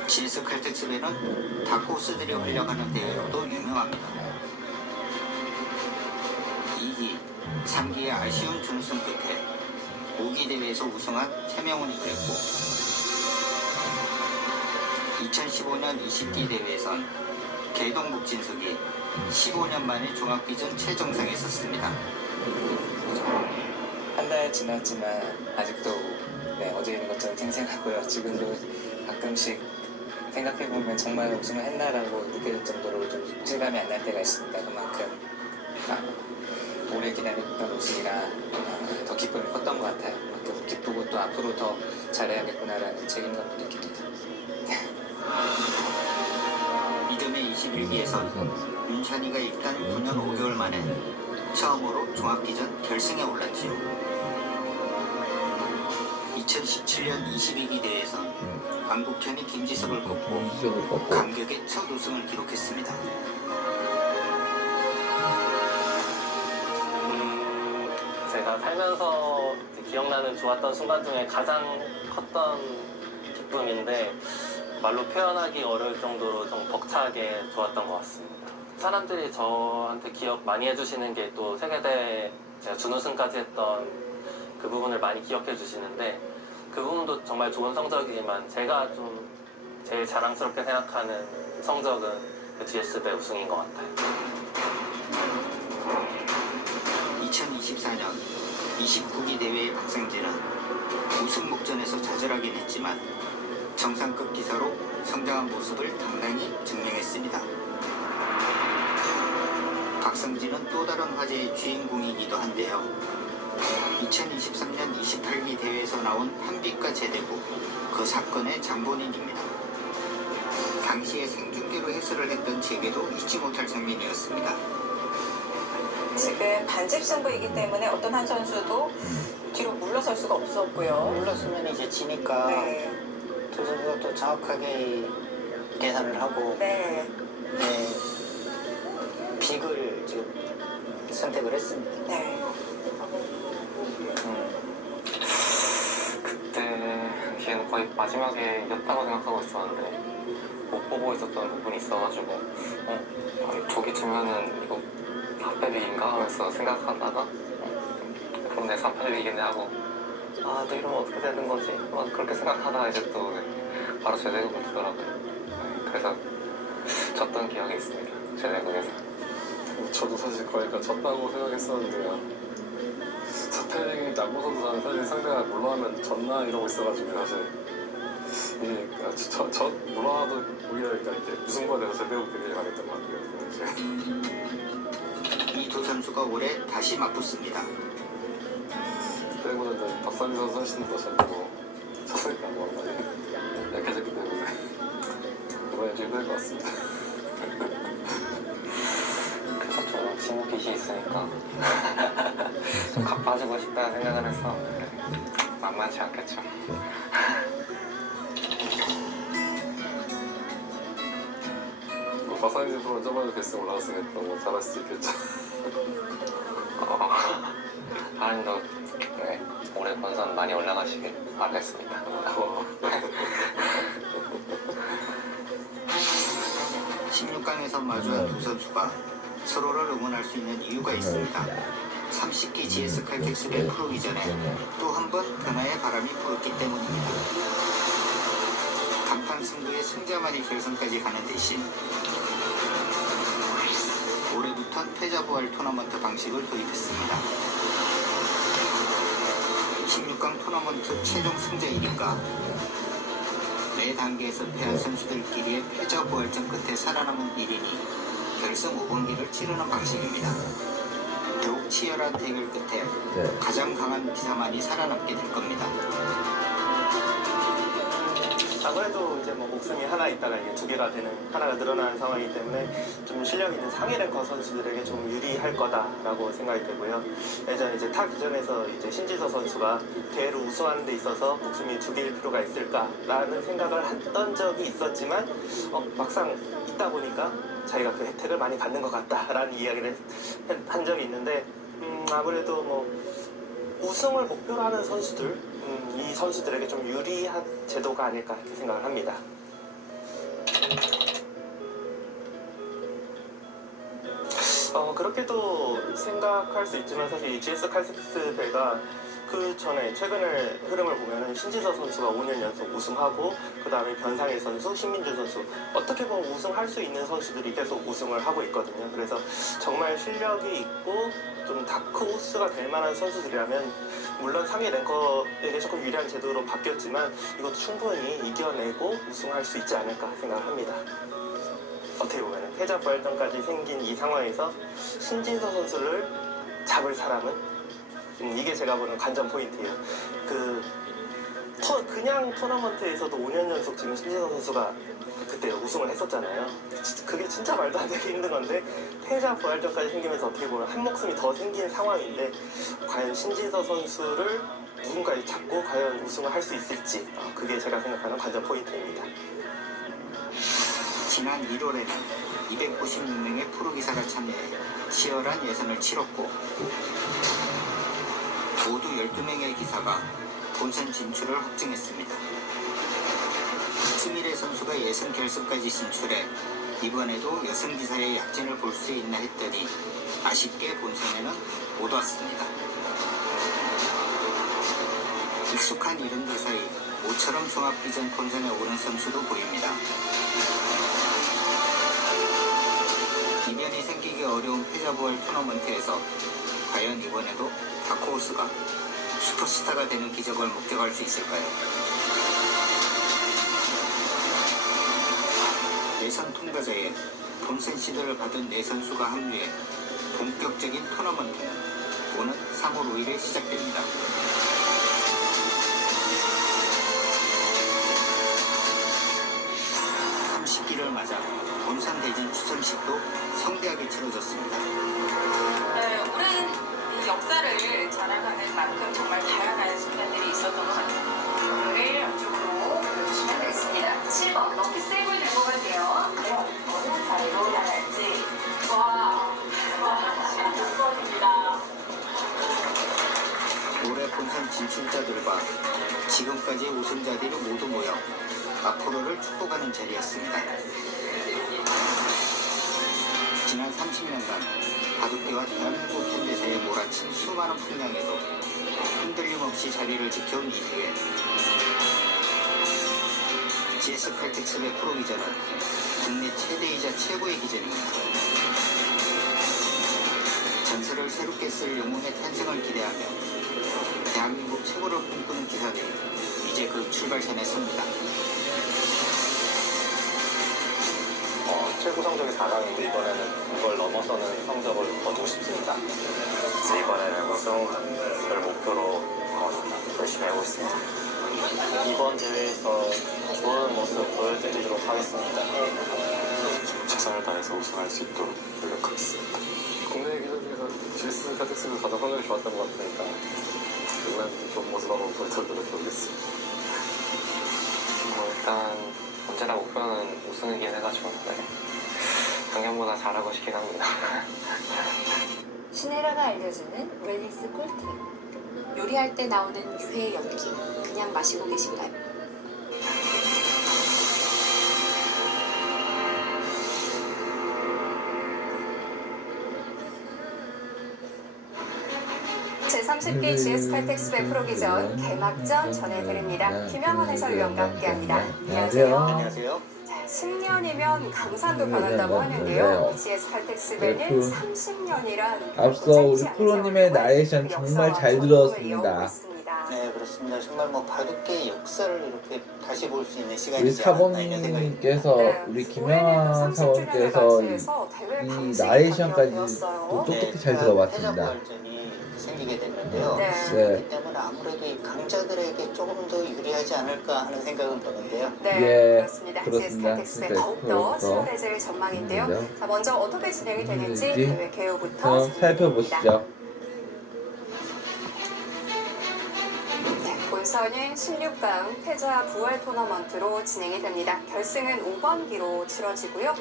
GS 칼텍스배는 다코스들이 활약하는 대회로도 유명합니다. 2기, 3기의 아쉬운 준우승 끝에 5기 대회에서 우승한 최명훈이 그랬고 2015년 20기 대회에선 개동 북진석이 15년 만에 종합기준 최정상에 섰습니다. 한 달 지났지만 아직도 어제 있는 것처럼 생생하고요. 지금도 가끔씩 생각해보면 정말 우승을 했나라고 느껴질 정도로 좀 실감이 안 날 때가 있습니다. 그만큼 오래 기다렸던 우승이라 더 기쁨이 컸던 것 같아요. 그만큼 기쁘고 또 앞으로 더 잘해야겠구나라는 책임감도 느낍니다. 이듬해 21기에선 윤찬이가 입단 9년 5개월 만에 처음으로 종합기전 결승에 올랐지요. 2017년 22기 대회에선 안국현이 김지석을 꺾고 감격의 첫 우승을 기록했습니다. 제가 살면서 기억나는 좋았던 순간 중에 가장 컸던 기쁨인데 말로 표현하기 어려울 정도로 좀 벅차게 좋았던 것 같습니다. 사람들이 저한테 기억 많이 해주시는 게 또 세계대 제가 준우승까지 했던 그 부분을 많이 기억해 주시는데 그 부분도 정말 좋은 성적이지만 제가 좀 제일 자랑스럽게 생각하는 성적은 그 GS배 우승인 것 같아요. 2024년 29기 대회의 박상진은 우승 목전에서 좌절하긴 했지만 정상급 기사로 성장한 모습을 당당히 증명했습니다. 박상진은 또 다른 화제의 주인공이기도 한데요. 2023년 28기 대회에서 나온 한빛과 제대고 그 사건의 장본인입니다. 당시에 생중계로 해설을 했던 제게도 잊지 못할 장면이었습니다. 지금 반집 승부이기 때문에 어떤 한 선수도 뒤로 물러설 수가 없었고요. 물러서면 이제 지니까 두 선수가 또 정확하게 계산을 하고 빅을 지금 선택을 했습니다. 그때 걔는 거의 마지막에 이겼다고 생각하고 있었는데 못 보고 있었던 부분이 있어가지고 저기 치면은 이거 4패빅인가 하면서 생각하다가 그럼 내 3패빅이겠네 하고 또 이러면 어떻게 되는 거지? 그렇게 생각하다가 이제 또 바로 제대국을 두더라고요. 그래서 졌던 기억이 있습니다. 제대국에서. 저도 사실 거기가 졌다고 생각했었는데요. 4패빅이 남부선수 사실 상대가 물러나면 졌나 이러고 있어가지고 사실 이게 물러나도 오히려 이렇게 무승부가 돼서 제대국 되게 가겠던 것 같아요. 이 두 선수가 올해 다시 맞붙습니다. 그때보다는 박상민 선수 훨씬 더 잘하고 쳤으니까 많이 약해졌기 때문에 이번에 좀 힘들 것 같습니다. 그래서 좀 친구빛이 있으니까 좀 갚아주고 싶다는 생각을 해서 만만치 않겠죠. 박상민 선수는 저번에 결승 올라갔으니까 뭐 잘할 수 있겠죠. 하나님도 올해 본선 많이 올라가시길 바라겠습니다. 16강에서 마주한 두 선수가 서로를 응원할 수 있는 이유가 있습니다. 30기 GS 칼텍스를 풀기 전에 또 한 번 변화의 바람이 불었기 때문입니다. 단판 승부의 승자만이 결승까지 가는 대신 올해부턴 패자부활 토너먼트 방식을 도입했습니다. 토너먼트 최종 승자이니까 매 단계에서 패한 선수들끼리의 패자 부활전 끝에 살아남은 1인이 결승 5번기를 치르는 방식입니다. 더욱 치열한 대결 끝에 가장 강한 기사만이 살아남게 될 겁니다. 아무래도 이제 뭐 목숨이 하나 있다가 이게 두 개가 되는, 하나가 늘어나는 상황이기 때문에 좀 실력 있는 상위 랭커 선수들에게 좀 유리할 거다라고 생각이 되고요. 예전에 이제 타 기전에서 이제 신지서 선수가 대회를 우승하는 데 있어서 목숨이 두 개일 필요가 있을까라는 생각을 했던 적이 있었지만 막상 있다 보니까 자기가 그 혜택을 많이 받는 것 같다라는 이야기를 한 적이 있는데 아무래도 뭐 우승을 목표로 하는 선수들, 이 선수들에게 좀 유리한 제도가 아닐까 이렇게 생각을 합니다. 그렇게도 생각할 수 있지만 사실 이 GS 칼텍스 배가 그 전에 최근의 흐름을 보면은 신지서 선수가 5년 연속 우승하고 그 다음에 변상일 선수, 신민주 선수 어떻게 보면 우승할 수 있는 선수들이 계속 우승을 하고 있거든요. 그래서 정말 실력이 있고 좀 다크호스가 될 만한 선수들이라면 물론 상위 랭커에게 조금 유리한 제도로 바뀌었지만 이것도 충분히 이겨내고 우승할 수 있지 않을까 생각을 합니다. 어떻게 보면 패자 부활전까지 생긴 이 상황에서 신진서 선수를 잡을 사람은 이게 제가 보는 관전 포인트예요. 그냥 토너먼트에서도 5년 연속 지금 신진서 선수가 그때 우승을 했었잖아요. 그게 진짜 말도 안 되게 힘든 건데 패자 부활전까지 생기면서 어떻게 보면 한 목숨이 더 생긴 상황인데 과연 신진서 선수를 누군가 잡고 과연 우승을 할 수 있을지 그게 제가 생각하는 관전 포인트입니다. 지난 1월에는 296명의 프로기사가 참여해 치열한 예선을 치렀고 모두 12명의 기사가 본선 진출을 확정했습니다. 스미레 선수가 예선 결승까지 진출해 이번에도 여성 기사의 약진을 볼 수 있나 했더니 아쉽게 본선에는 못 왔습니다. 익숙한 이름들 사이 모처럼 종합기전 본선에 오른 선수도 보입니다. 이변이 생기기 어려운 패자부활 토너먼트에서 과연 이번에도 다크호스가 슈퍼스타가 되는 기적을 목격할 수 있을까요? 예선 통과자에 본선 시드를 받은 4선수가 합류해 본격적인 토너먼트는 오는 3월 5일에 시작됩니다. 기를 맞아 본선 대진 추첨식도 성대하게 치러졌습니다. 네, 오랜 이 역사를 자랑하는 만큼 정말 다양한 순간들이 있었던 것 같아요. 오늘 안쪽으로 보여주시면 되겠습니다. 7번 럭키 세이브를 들고 간대요. 과연 어느 자리로 나갈지. 와, 축하드립니다. 올해 본선 진출자들과 지금까지의 우승자들이 모두 모여 앞으로를 축복하는 자리였습니다. 지난 30년간 바둑계와 대한민국 현대사에 몰아친 수많은 풍량에도 흔들림 없이 자리를 지켜온 이후에 GS 칼텍스배 프로기전은 국내 최대이자 최고의 기전입니다. 전설을 새롭게 쓸 영웅의 탄생을 기대하며 대한민국 최고를 꿈꾸는 기사들이 이제 그 출발선에 섭니다. 최고 성적이 4강인데 이번에는 그걸 넘어서는 성적을 거두고 싶습니다. 이번에는 우승을 목표로 열심히 하고 있습니다. 이번 대회에서 좋은 모습 보여드리도록 하겠습니다. 최선을 다해서 우승할 수 있도록 노력하겠습니다. 국내 기전 중에서 GS 칼텍스가 가장 성적이 좋았던 것 같으니까 이번엔 좋은 모습 한번 보여드리도록 노력해보겠습니다. 일단 언제나 목표는 우승이긴 해가지고 작년보다 잘하고 싶긴 합니다. 시네라가 알려주는 웰니스 꿀팁. 요리할 때 나오는 유해 연기 그냥 마시고 계신가요? 제30기 GS 칼텍스배 프로기전 개막전 전해드립니다. 김영원 해설위원과 함께합니다. 안녕하세요. 안녕하세요. 10년이면 강산도 변한다고 하는데요. GS 칼텍스배는 30년이란 앞서 우리 프로님의 나레이션 정말 잘 들었습니다. 네, 그렇습니다. 같습니다. 정말 뭐 바둑계의 역사를 이렇게 다시 볼 수 있는 우리 시간이지 않았나 이런 생각이 듭니다. 사범님께서 우리 김영환 사범님께서 이 나레이션까지 또 똑똑히 잘 들어봤습니다. 패자부활전이 생기게 됐는데요. 네. 그렇기 때문에 아무래도 이 강자들에게 조금 더 유리하지 않을까 하는 생각은 드는데요. 네, 예, 그렇습니다. 그렇습니다. GS 더욱더 치열해질 전망인데요. 자, 먼저 어떻게 진행이 되는지 대회 개요부터 살펴보시죠. 네, 본선은 16강 패자 부활 토너먼트로 진행이 됩니다. 결승은 5번기로 치러지고요.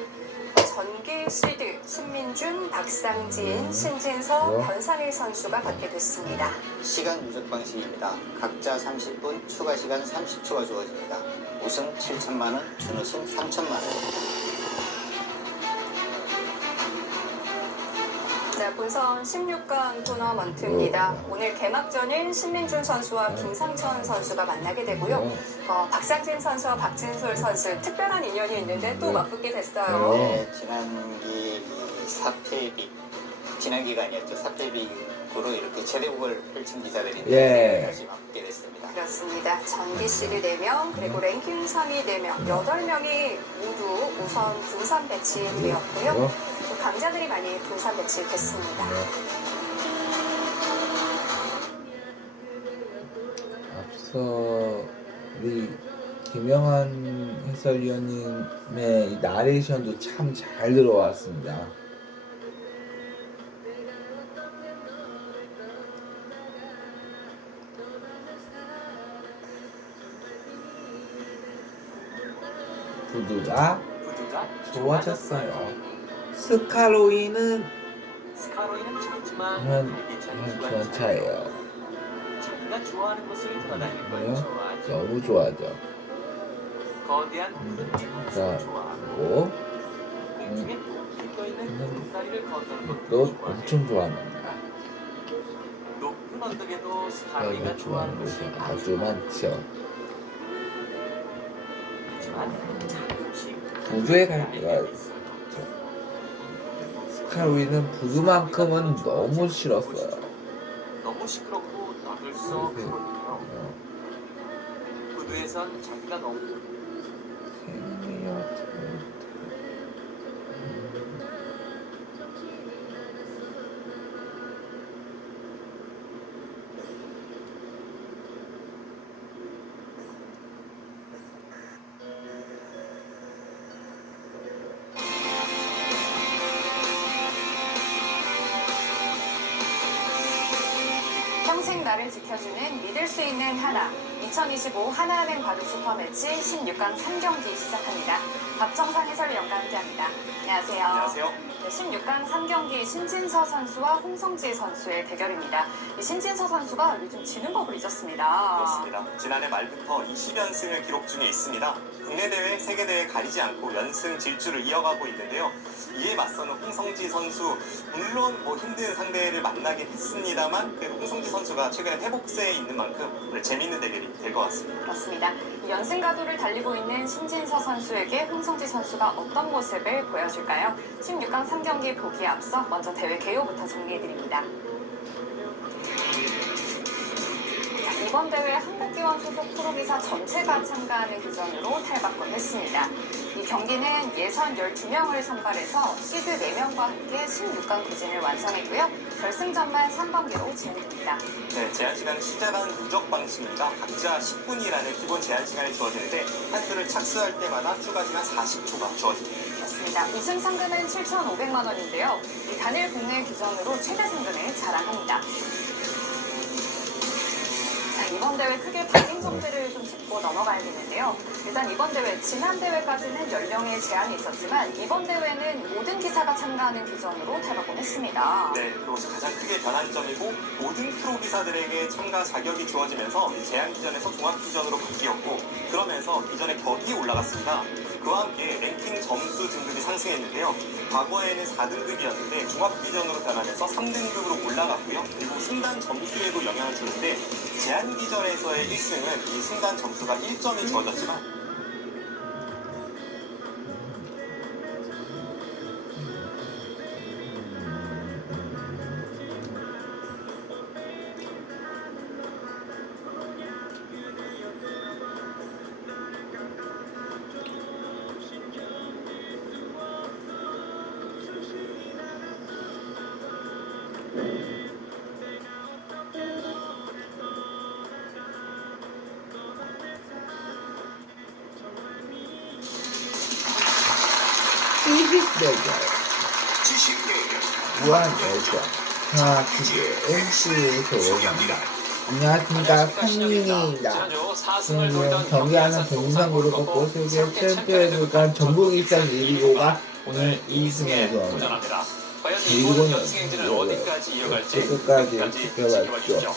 전기 시드, 신민준, 박상진, 신진서, 변상일 선수가 받게 됐습니다. 시간 누적 방식입니다. 각자 30분, 추가 시간 30초가 주어집니다. 우승 7천만 원, 준우승 3천만 원. 네, 본선 16강 토너먼트입니다. 오늘 개막전인 신민준 선수와 김상천 선수가 만나게 되고요. 박상진 선수와 박진솔 선수 특별한 인연이 있는데 또 맞붙게 됐어요. 네, 지난 기간이었죠. 사퇴비으로 이렇게 재대국을 펼친 기사들인데 다시 맞붙게 됐습니다. 그렇습니다. 전기 시드 4명, 그리고 랭킹 상위 4명, 8명이 모두 우선 분산 배치되었고요. 강자들이 많이 분산 배치됐습니다. 앞서 우리 김영환 해설위원님의 이 나레이션도 참 잘 들어왔습니다. 구두가 좋아졌어요. 스카로이는 기관차예요. 자기가 좋아하는 것을 돌아다닐 걸 뭐요? 좋아하죠. 너무 좋아하죠. 거대한 자, 그리고 중에 깊어 있는 다리를 걷는 것도 또 엄청 좋아합니다. 높은 언덕에도 스카로이가 내가 좋아하는 곳이 아주 많죠. 부두에 갈 때가 있죠. 스카로이는 부두만큼은 너무 싫었어요. 너무 시끄럽고 막을 수 없거든요. 부두에선 자기가 너무 평생 나를 지켜주는 믿을 수 있는 하나 2025 하나은행 바둑 슈퍼매치 16강 3경기 시작합니다. 박정상 해설위원과 함께합니다. 안녕하세요. 안녕하세요. 네, 16강 3경기 신진서 선수와 홍성지 선수의 대결입니다. 이 신진서 선수가 요즘 지는 법을 잊었습니다. 그렇습니다. 지난해 말부터 20연승을 기록 중에 있습니다. 국내 대회, 세계 대회 가리지 않고 연승 질주를 이어가고 있는데요. 이에 맞서는 홍성지 선수, 물론 힘든 상대를 만나긴 했습니다만 그래도 홍성지 선수가 최근에 회복세에 있는 만큼 오늘 재미있는 대결이 될 것 같습니다. 그렇습니다. 연승 가도를 달리고 있는 신진서 선수에게 홍성지 선수가 어떤 모습을 보여줄까요? 16강 3경기 보기에 앞서 먼저 대회 개요부터 정리해드립니다. 이번 대회 한국기원 소속 프로기사 전체가 참가하는 규정으로 탈바꿈 했습니다. 이 경기는 예선 12명을 선발해서 시드 4명과 함께 16강 부진을 완성했고요. 결승전만 3번기로 진행됩니다. 네, 제한시간은 시작한 누적 방식입니다. 각자 10분이라는 기본 제한시간이 주어지는데 한 수를 착수할 때마다 추가 시간 40초가 주어집니다. 그렇습니다. 우승 상금은 7,500만 원인데요. 이 단일 국내 규정으로 최대 상금을 자랑합니다. 이번 대회 크게 바뀐 점들을 좀 짚고 넘어가야겠는데요. 일단 이번 대회, 지난 대회까지는 연령에 제한이 있었지만 이번 대회는 모든 기사가 참가하는 기전으로 탈바꿈했습니다. 네, 그리고 가장 크게 변한 점이고 모든 프로 기사들에게 참가 자격이 주어지면서 제한 기전에서 종합 기전으로 바뀌었고 그러면서 기전의 격이 올라갔습니다. 그와 함께 랭킹 점수 등급이 상승했는데요. 과거에는 4등급이었는데 종합기전으로 변하면서 3등급으로 올라갔고요. 그리고 승단 점수에도 영향을 주는데 제한기전에서의 1승은 이 승단 점수가 1점이 주어졌지만 지식 대결 무한 열정 정확히게 MC 소개합니다. 안녕하십니까, 상민입니다. 지금 경기하는 동상으로 꺾고 세계 챔피언을 간 전북 일산 1위고가 오늘 2승에 도전합니다. 그리고는 끝까지 지켜봤죠.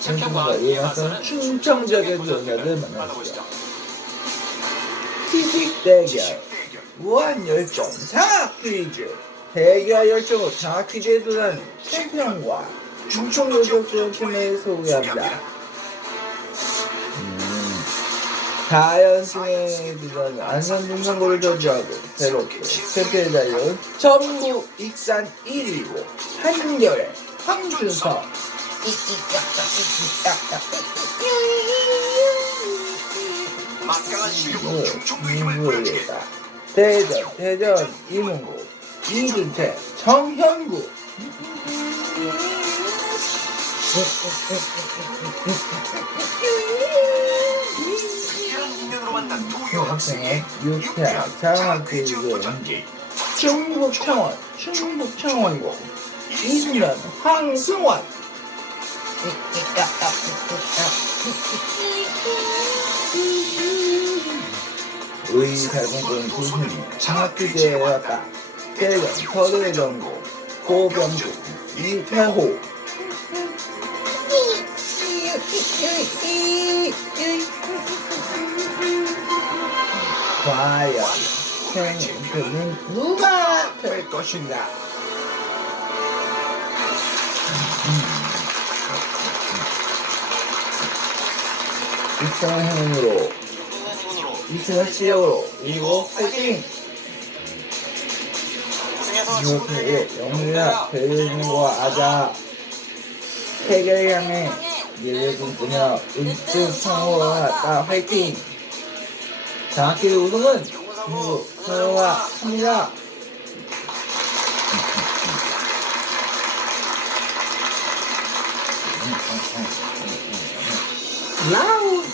챔피언과 이에 맞서는 충청적인 전사를 만나보시죠. 지식 대결 무한 열정 장학 퀴즈. 대결 열정으로 장학 퀴즈에 도전한 챔피언과 충청도적 팀을 소개합니다. 4연승에 도전한 안산동상고를 저지하고 새롭게 챔피언에 달려온 전북 익산 1위고 한결의 황준석 대전 이문구 이준태 정현구 학생의 유쾌한 장학교육 충북청원고 이순연 황승원 의사공권 구순이 장학교제에 왔다. 대전 서대전고 고병주 이태호 과연 챔피언은 누가 될 것인가? 이승을 행운으로 이승을 실력으로 그리고 파이팅! 이렇게 영유야 배우는과 아자 세계를 향해 미래를 꿈꾸며 은빛 청호가 왔다. 화이팅! 장학퀴즈 우승은 중국 서영아 합니다. 라운드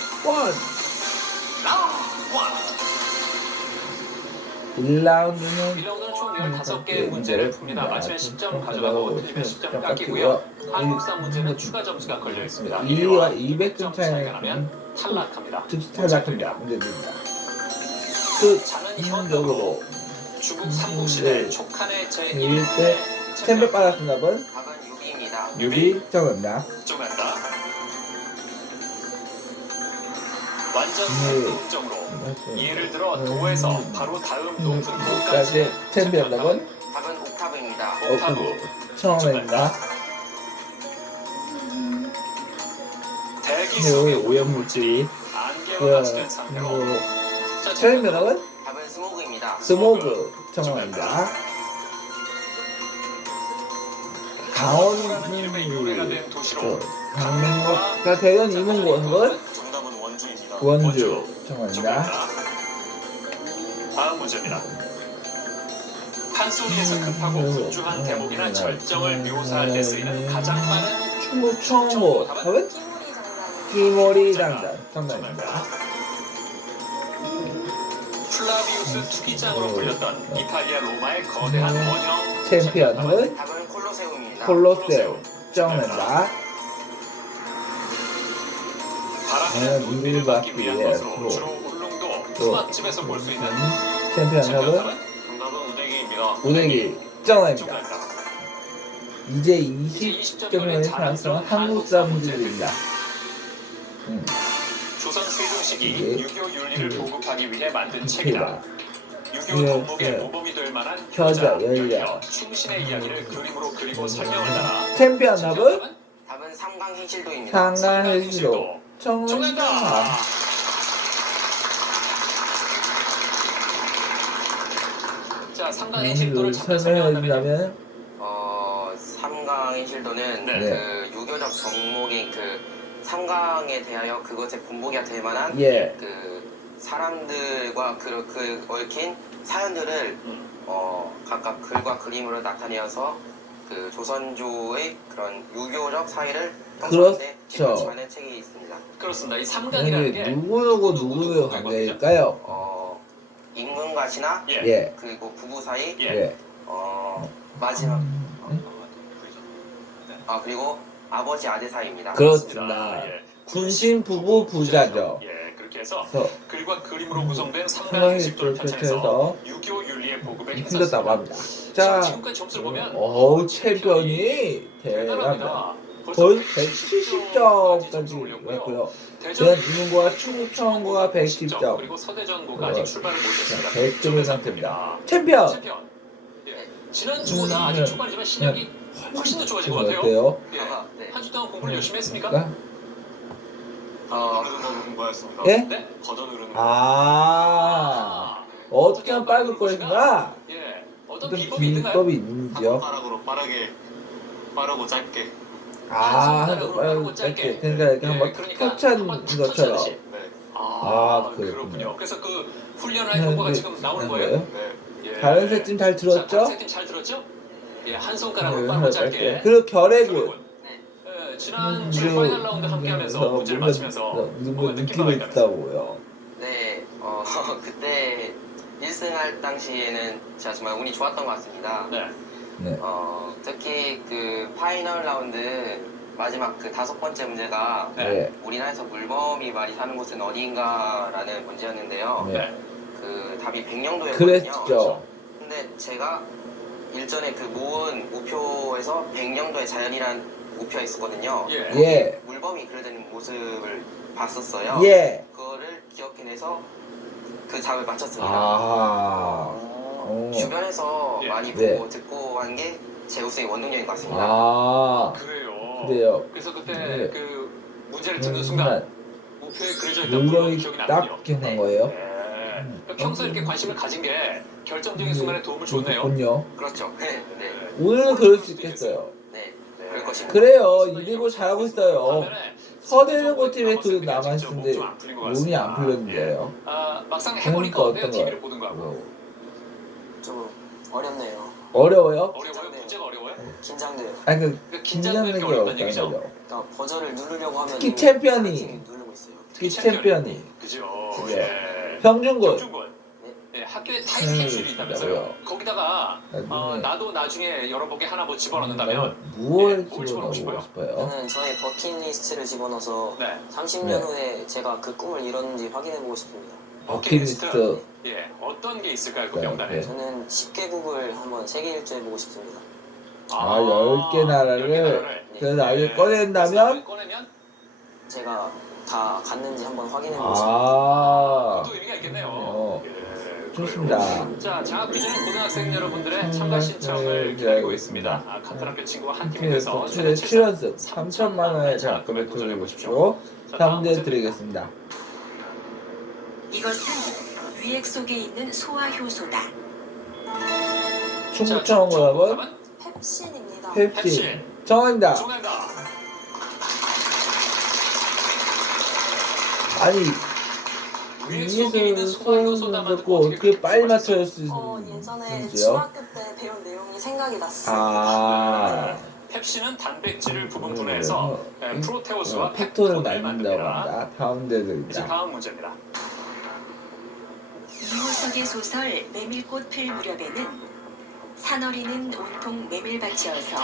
1 1라운드는 총 15개의 문제를 풉니다. 맞히면 10점 가져가고 틀리면 10점 깎이고요. 한국사 문제는 추가 점수가 걸려 있습니다. 1위와 200점 차이가 나면 탈락합니다. 즉시 탈락합니다. 문제입니다. 인적으로 중국 삼국시대 촉한의 제1대 1대 챔피언 받았은 답은 답은 6위입니다. 6위 정답입니다. 정답다. 완전 공동점으로 예를 들어 도에서 바로 다음 높은 도까지 챔피언 답은 답은 옥타브입니다. 옥타브 처음입니다. 대기 오염물질이 안개와 같이 된 상태로 챔피언 답은 답은 스모그입니다. 스모그 정답입니다. 강원님이 강릉과 대전 이문고 답은 원주 정답입니다. 다음 문제입니다. 판소리에서 급하고 분주한 대목이나 절정을 묘사할 때 쓰이는 가장 많은 충북 청호 답은 끼모리 장단 정답입니다. 플라비우스 투기장으로 불렸던 이탈리아 로마의 거대한 원형 챔피언 답은 답은 콜로세움입니다. 콜로세움 정답입니다. 문제를 받기 위해 또 챔피언 답은 우대기 정답입니다. 이제 20점을 살아서 한국사 문제들입니다. 조선 세종시기 유교 윤리를 보급하기 위해 만든 책이다. 유교 덕목의 모범이 될 만한 효자 열려 충신의 이야기를 그림으로 그리고 설명을 따라 챔피언 답은 답은 삼강행실도입니다. 삼강행실도 정답입니다. 자, 삼강행실도를 설명해준다면 삼강행실도는 그 유교적 정목인 그 삼강에 대하여 그것의 본보기가 될 만한 그 사람들과 그 얽힌 사연들을 각각 글과 그림으로 나타내어서 그 조선조의 그런 유교적 사회를 형성하는데 기반한 책이 있습니다. 그렇습니다. 이 삼강이라는 게 누구누구 관계일까요? 임금과 남편과 신하 예. 그리고 부부 사이 예. 마지막 그리고 아버지 아들 사이입니다. 그렇습니다. 군신 부부 부자죠. 예, 그렇게 해서 그래서 글과 그림으로 구성된 상당히 상당히 식도를 펼쳐서 편찬해서 유교 윤리의 보급에 힘들다고 합니다. 자, 자, 지금까지 점수를 보면 어우 챔피언이 대단합니다. 거의 170점까지 왔고요. 대전 이문고와 충청고가 110점. 그리고 서대전고가 아직 출발을 못했습니다. 100점의 상태입니다. 챔피언. 예, 지난주보다 아직 초반이지만 실력이 훨씬 더 좋아진 것 같아요. 어때요? 예, 한 주 동안 공부를 열심히 했습니까? 공부했습니다. 예? 네? 버전 흐르는 어떻게 하면 빨갈 것인가? 예, 어떤 비법이 있는지요? 손가락으로 빠르고 짧게. 빠르고 짧게. 그러니까 이렇게 한번 터치한 것처럼. 그렇군요. 그래서 그 훈련할 효과가 지금 나오는 거예요? 네. 예. 다른 세팀 잘 들었죠? 다른 세팀 잘 들었죠? 예, 한 손가락으로 빠르고 짧게. 그리고 결의군. 예, 지난주 파이널 라운드 함께하면서 문제를 맞추면서 느낌이 있다고요. 네, 그때 1승할 당시에는 제가 정말 운이 좋았던 것 같습니다. 네. 특히 그 파이널 라운드 마지막 그 5번째 문제가 네. 우리나라에서 물범이 많이 사는 곳은 어디인가라는 문제였는데요. 네. 그 답이 백령도였거든요. 그랬죠. 근데 제가 일전에 그 모은 우표에서 백령도의 자연이란 우표가 있었거든요. 예. 물범이 그려진 모습을 봤었어요. 예. 그거를 기억해내서 그 답을 맞췄습니다. 주변에서 많이 보고 듣고 한 게 제 우승의 원동력인 것 같습니다. 그래요. 그래서 그때 그 문제를 듣는 순간 우표에 그려져 있던 물건이 기억이 딱 나거든요. 기억난 거예요. 그러니까 평소에 이렇게 관심을 가진 게 결정적인 순간에 도움을 줬네요. 그렇군요. 그렇죠. 네. 오늘은 그럴 수 있겠어요. 그럴 것입니다. 그래요. 이리고 잘하고 있어요. 서대전고 팀에 둘 남아있는데 운이 안 풀렸는데요. 막상 그러니까 해보니까 어때요? 어떤 TV를 거예요? 보는 거하고. 좀 어렵네요. 어려워요? 어려워요? 문제가 어려워요? 긴장돼요. 아니 긴장되는 게 어렵다는 거죠. 그러니까 버전을 누르려고 하면 특히 챔피언이 누르고 있어요. 특히 챔피언이 그죠. 예. 평준군. 예, 학교에 타임 캡슐이 있다면서요. 거기다가 나도 나중에 여러분께 하나 뭐 집어넣는다면 무엇을 뭘 집어넣고 집어넣고 싶어요? 저는 저의 버킷리스트를 집어넣어서 30년 후에 제가 그 꿈을 이뤘는지 확인해보고 싶습니다. 버킷리스트. 예, 어떤 게 있을까요? 그 명단에. 저는 10개국을 한번 세계 일주해보고 싶습니다. 10개 나라를 그래서 나중에 꺼낸다면 제가 다 갔는지 한번 확인해보고 싶습니다. 또 의미가 있겠네요. 좋습니다. 자, 장학 퀴즈는 고등학생 여러분들의 참가 신청을 기다리고 있습니다. 같은 학교 친구와 한 팀이 돼서 최대 7연승 3천만 원의 장학금에 도전해 보십시오. 다음 문제 드리겠습니다. 이것은 위액 속에 있는 소화 효소다. 충청고답은 펩신입니다. 펩신. 정답입니다. 아니 위에서 소화효소 듣고 어떻게 빨리 맞춰줄 수 예전에 있는지요? 중학교 때 배운 내용이 생각이 났어요. 펩신은 단백질을 부분 분해해서 프로테오스와 팩토를 팩톤을 만든다고 만듭니다. 합니다. 다음 문제 이제 드립니다. 다음 문제입니다. 이호석의 소설 메밀꽃 필 무렵에는 산어리는 온통 메밀밭이어서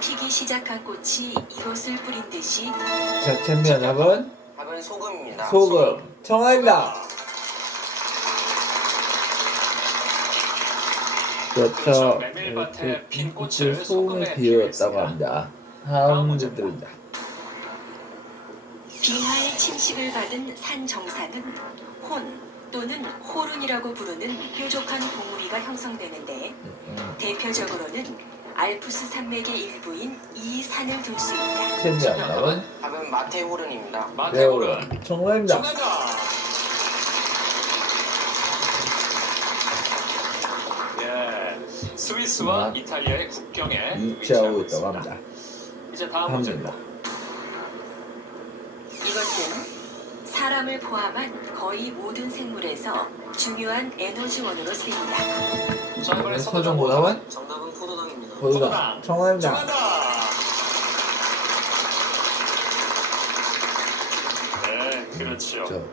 피기 시작한 꽃이 이것을 뿌린 듯이 자, 챔피언 답은 답은 소금입니다. 소금. 정답입니다. 그렇죠. 메밀밭에 핀 꽃을 소금에 소금에 비웠다고 합니다. 다음 문제 드립니다. 빙하의 침식을 받은 산 정상은 혼 또는 호룬이라고 부르는 뾰족한 봉우리가 형성되는데 대표적으로는 알프스 산맥의 일부인 이 산을 둘 수 있다. 챔피언 답은 답은 마테호른입니다. 마테호른. 정답입니다. 예, 스위스와 이탈리아의 국경에 위치하고 있다고 합니다. 이제 다음 문제입니다. 이것은 사람을 포함한 거의 모든 생물에서 중요한 에너지원으로 쓰인다. 자, 이번에 서정고답은 정답은 포도당입니다. 포도당. 정답입니다. 네, 그렇죠.